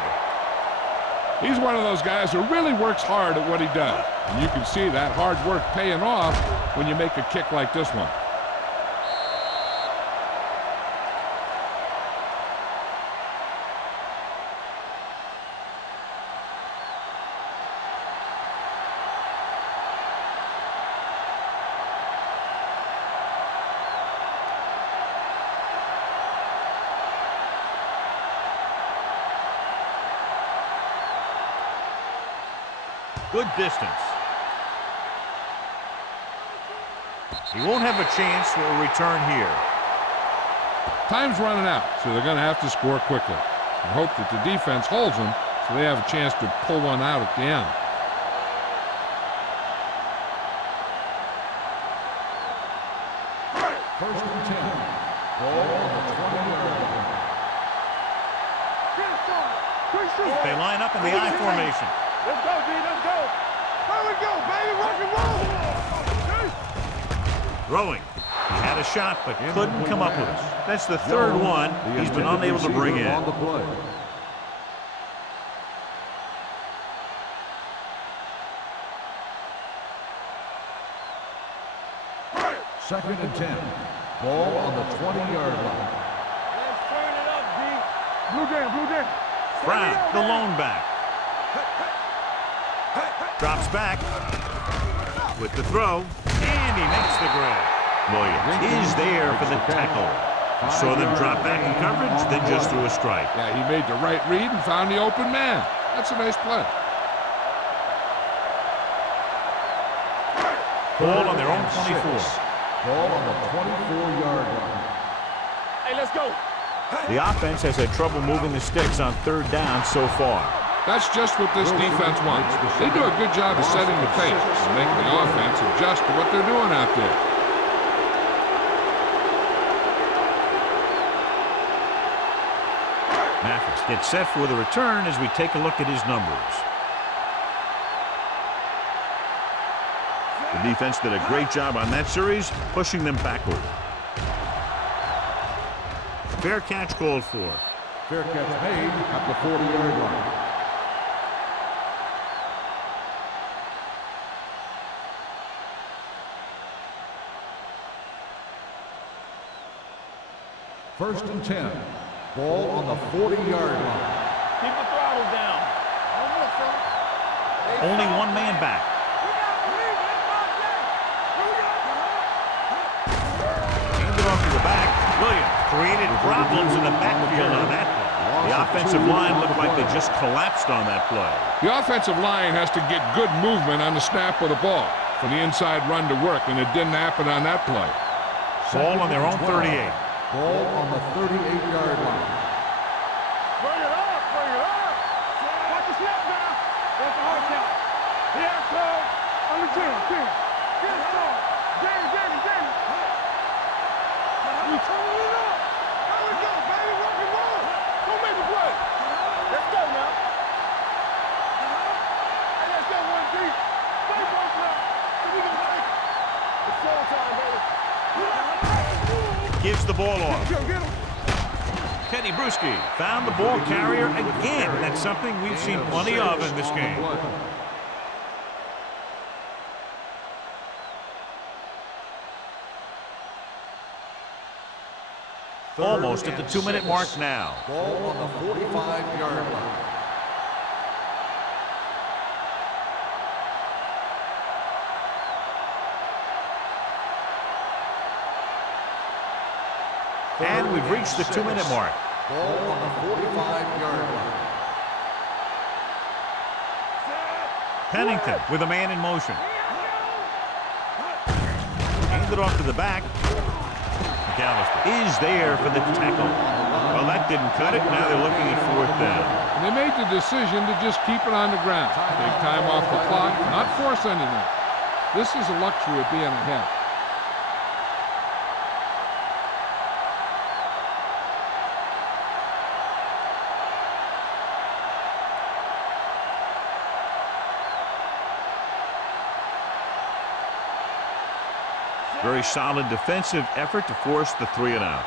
He's one of those guys who really works hard at what he does. And you can see that hard work paying off when you make a kick like this one. Good distance. He won't have a chance for a return here. Time's running out, so they're going to have to score quickly. And hope that the defense holds them so they have a chance to pull one out at the end. First and 10. Ball on the 20-yard line. They line up in the I formation. Let's go, D. Let's go. Here we go, baby. Rock and roll. Throwing. He had a shot, but couldn't come up with it. That's the third one he's been unable to bring in. On the play. Second and 10. Ball on the 20-yard line. Let's turn it up, D. Blue game, blue game. Brown, the lone back. Drops back with the throw, and he makes the grab. Williams is there for the tackle. He saw them drop back in coverage, then just threw a strike. Yeah, he made the right read and found the open man. That's a nice play. Ball on their own 24. Ball on the 24-yard line. Hey, let's go. The offense has had trouble moving the sticks on third down so far. That's just what this defense wants. They do a good job of setting the pace and making the offense adjust to what they're doing out there. Mathis gets set for the return as we take a look at his numbers. The defense did a great job on that series, pushing them backward. Fair catch called for. Fair catch made at the 40-yard line. First and 10. Ball on the 40-yard line. Keep the throttle down. Only one man back. Handed off to the back. Williams created problems in the backfield on that play. The offensive line looked like they just collapsed on that play. The offensive line has to get good movement on the snap of the ball for the inside run to work, and it didn't happen on that play. Ball on their own 38. Ball on the 38-yard line. Bring it up, bring it up. Watch the snap now. That's the hard count. Yeah, Cole. On the 10. Get it started. Danny. You turning it up. There we go, baby. Rock and roll. Go make a play. Let's go now. Hey, let's go, 1D. Stay close now. So we can make it. It's showtime, baby. Gives the ball off. Get him. Teddy Bruschi found the ball carrier again. That's something we've seen plenty of in this game. Almost at the 2-minute mark now. Ball on the 45-yard line. And we've reached the 2-minute mark. Ball on the 45-yard line. Pennington with a man in motion. Handed off to the back. McAllister is there for the tackle. Well, that didn't cut it. Now they're looking at fourth down. And they made the decision to just keep it on the ground. Take time off the clock, not force anything. This is a luxury of being ahead. Very solid defensive effort to force the 3-and-out.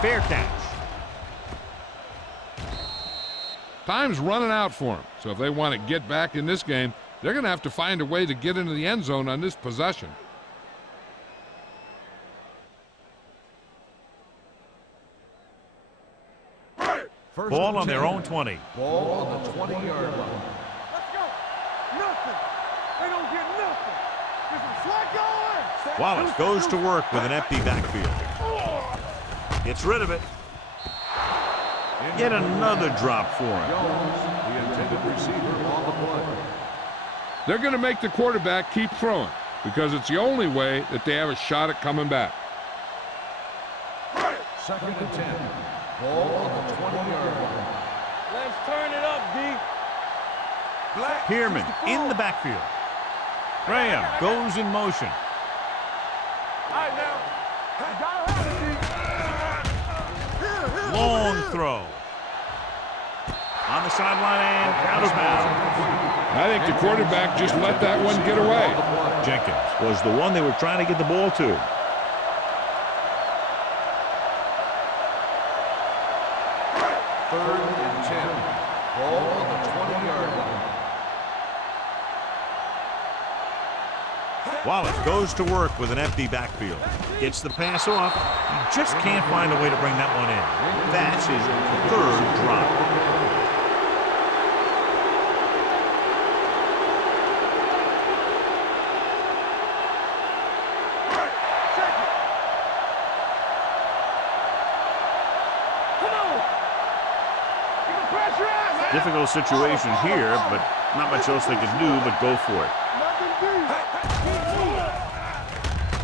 Fair catch. Time's running out for them. So if they want to get back in this game, they're going to have to find a way to get into the end zone on this possession. Ball on their own 20. Ball on the 20-yard line. Let's go. Nothing. They don't get nothing. This is flag going. Wallace goes to work with an empty backfield. Gets rid of it. Yet another drop for him. Jones, the intended receiver on the play. They're going to make the quarterback keep throwing because it's the only way that they have a shot at coming back. Second and 10. Ball on the 20-yard line. Let's turn it up, D. Pierman in the backfield. Graham goes in motion. All right, now. You gotta have it, D. Long throw. On the sideline and out of bounds. I think the quarterback just let that one get away. Jenkins was the one they were trying to get the ball to. Third and 10. Ball on the 20-yard line. Wallace goes to work with an empty backfield. Gets the pass off. He just can't find a way to bring that one in. That's his third drop. Difficult situation here, but not much else they can do but go for it.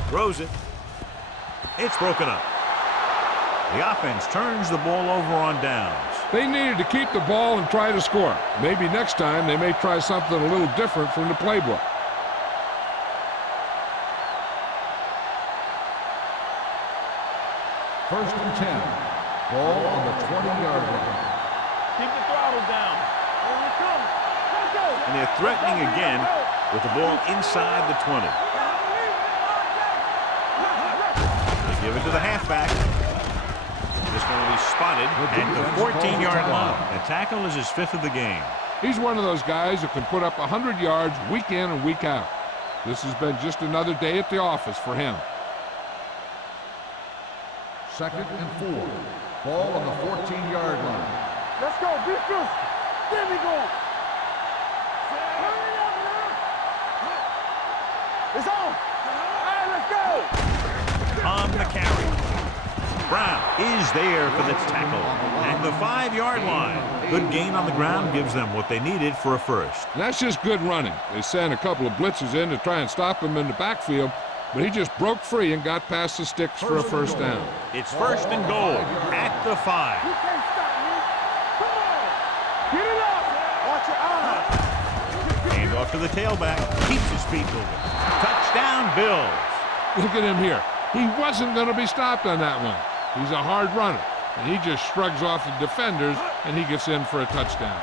Throws it. It's broken up. The offense turns the ball over on downs. They needed to keep the ball and try to score. Maybe next time they may try something a little different from the playbook. First and 10. Ball on the 20-yard line. Keep the throttle down. Here we come. Let's go. And they're threatening again with the ball inside the 20. They give it to the halfback. Just going to be spotted at the 14-yard line. The tackle is his 5th of the game. He's one of those guys who can put up 100 yards week in and week out. This has been just another day at the office for him. Second and 4. Ball on the 14-yard line. Let's go. Be good. There we go. Hurry up now. It's on. All right, let's go. On the carry. Brown is there for the tackle at the 5-yard line. Good gain on the ground gives them what they needed for a first. And that's just good running. They sent a couple of blitzes in to try and stop him in the backfield, but he just broke free and got past the sticks for a first down. It's first and goal at the 5. You can't stop me. Come on. Get it up. Watch your eyes. Hand off to the tailback. Keeps his feet moving. Touchdown, Bills. Look at him here. He wasn't going to be stopped on that one. He's a hard runner, and he just shrugs off the defenders, and he gets in for a touchdown.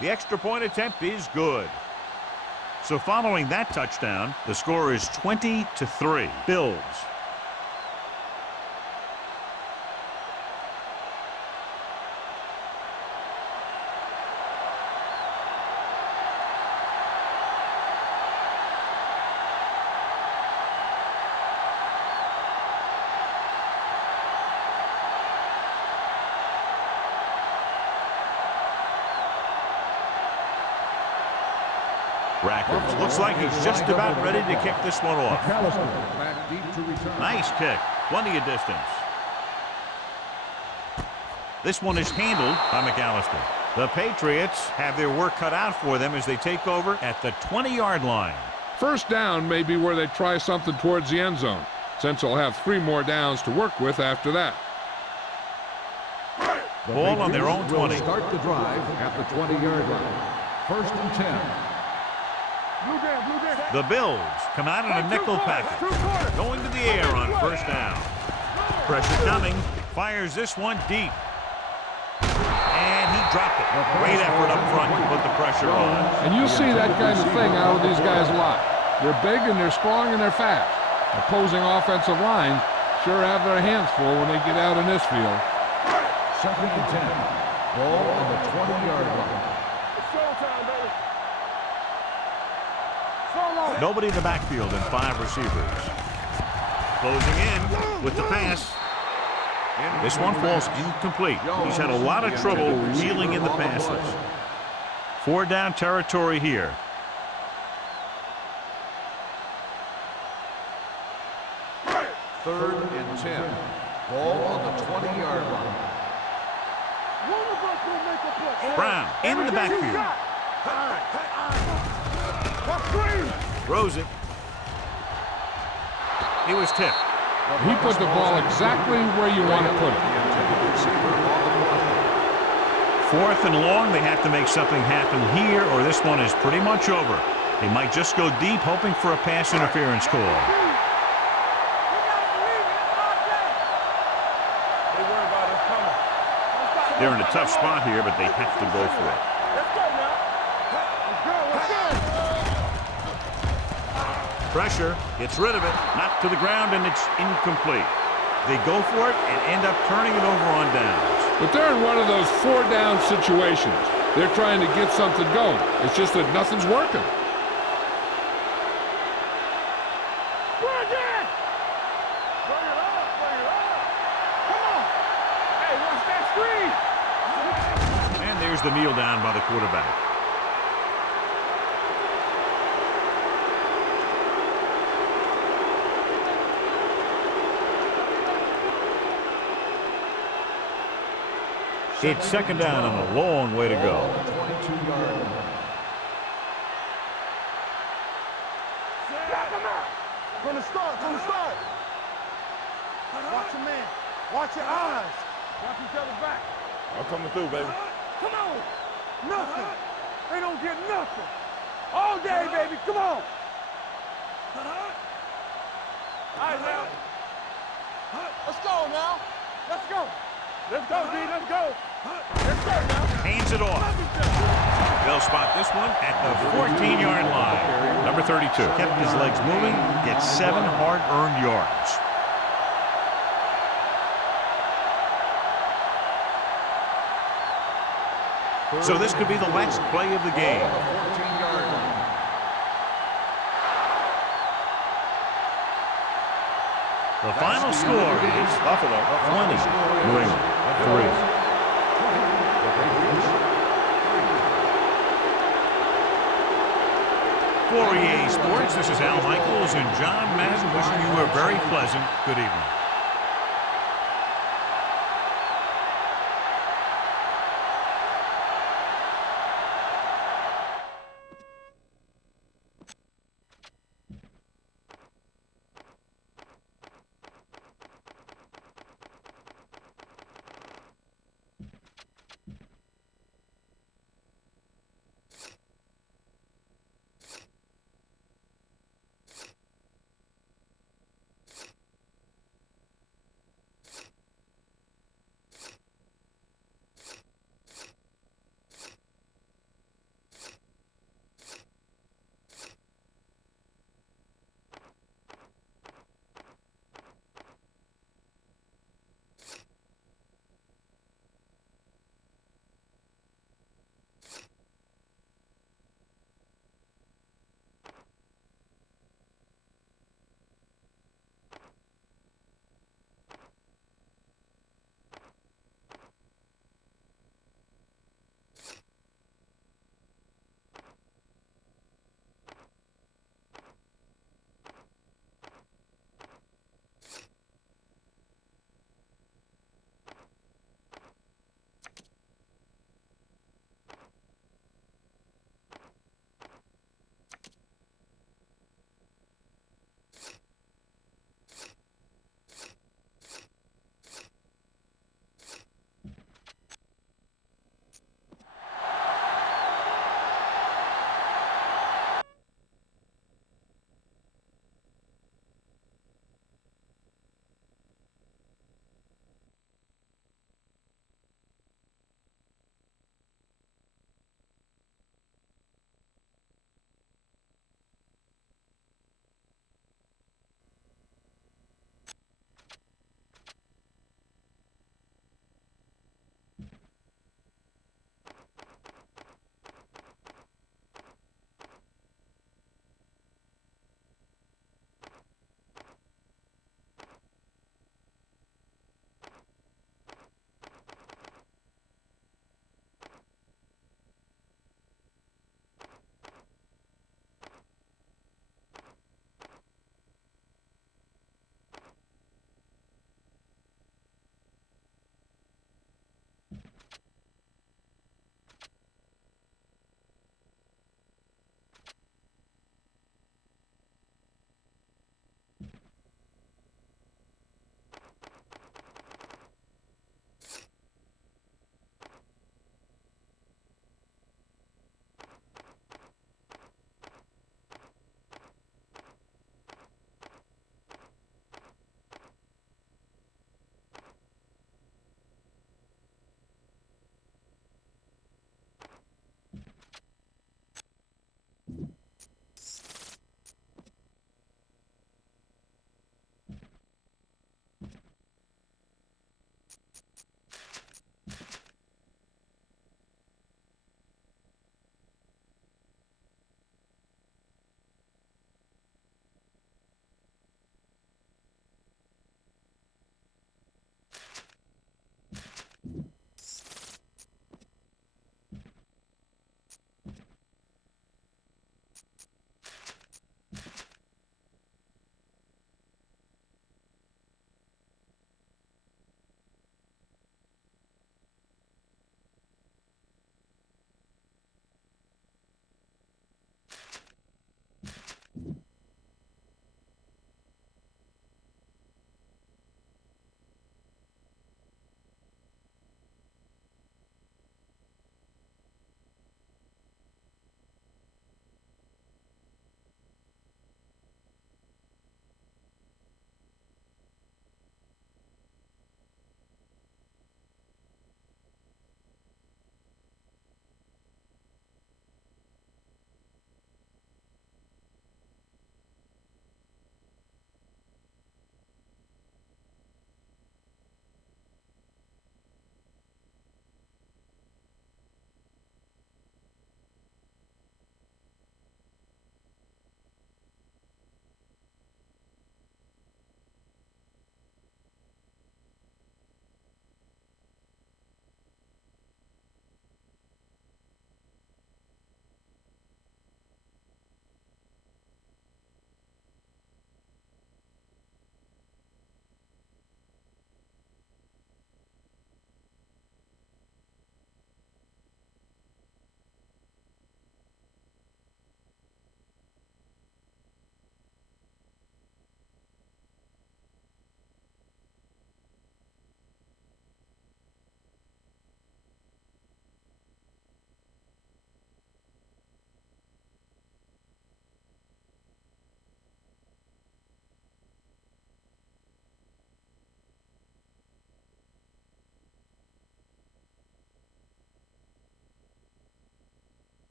The extra point attempt is good. So following that touchdown, the score is 20-3. Bills. Rackers. Looks like he's just about ready to kick this one off. Back deep to return. Nice kick. Plenty of distance. This one is handled by McAllister. The Patriots have their work cut out for them as they take over at the 20-yard line. First down may be where they try something towards the end zone, since they'll have 3 more downs to work with after that. The Ball on their own Patriots will 20. Start the drive at the 20-yard line. First and 10. The Bills come out in a nickel package. Going to the air on first down. Pressure coming. Fires this one deep. And he dropped it. Great effort up front to put the pressure on. And you see that kind of thing out of these guys a lot. They're big and they're strong and they're fast. Opposing offensive lines sure have their hands full when they get out in this field. Second and 10. Ball on the 20-yard line. Nobody in the backfield and 5 receivers. Closing in with the pass. This one falls incomplete. He's had a lot of trouble reeling in the passes. 4 down territory here. Third and 10. Ball on the 20-yard line. Brown in the backfield. Throws it. He was tipped. He put the ball exactly where you want to put it. 4th and long. They have to make something happen here, or this one is pretty much over. They might just go deep, hoping for a pass interference call. They're in a tough spot here, but they have to go for it. Let's go now. Let's go. Pressure, gets rid of it, knocked to the ground, and it's incomplete. They go for it and end up turning it over on downs. But they're in one of those 4-down situations. They're trying to get something going. It's just that nothing's working. Bring it! Bring it up, bring it up. Come on. Hey, watch that screen. And there's the kneel down by the quarterback. It's 2nd down and a long way to go. 22-yard line. Back him out. From the start, from the start. Watch your man. Watch your eyes. Watch each other back. I'm coming through, baby. Come on. Nothing. They don't get nothing. All day, baby. Come on. All right, now. Let's go now. Let's go. Let's go, D. Let's go. Let's go now. Hands it off. They'll spot this one at the 14-yard line. Number 32 kept his legs moving, gets 7 hard-earned yards. So this could be the last play of the game. 14-yard line. The final score is Buffalo. 20. New England 3. For EA Sports, this is Al Michaels and John Madden wishing you a very pleasant good evening.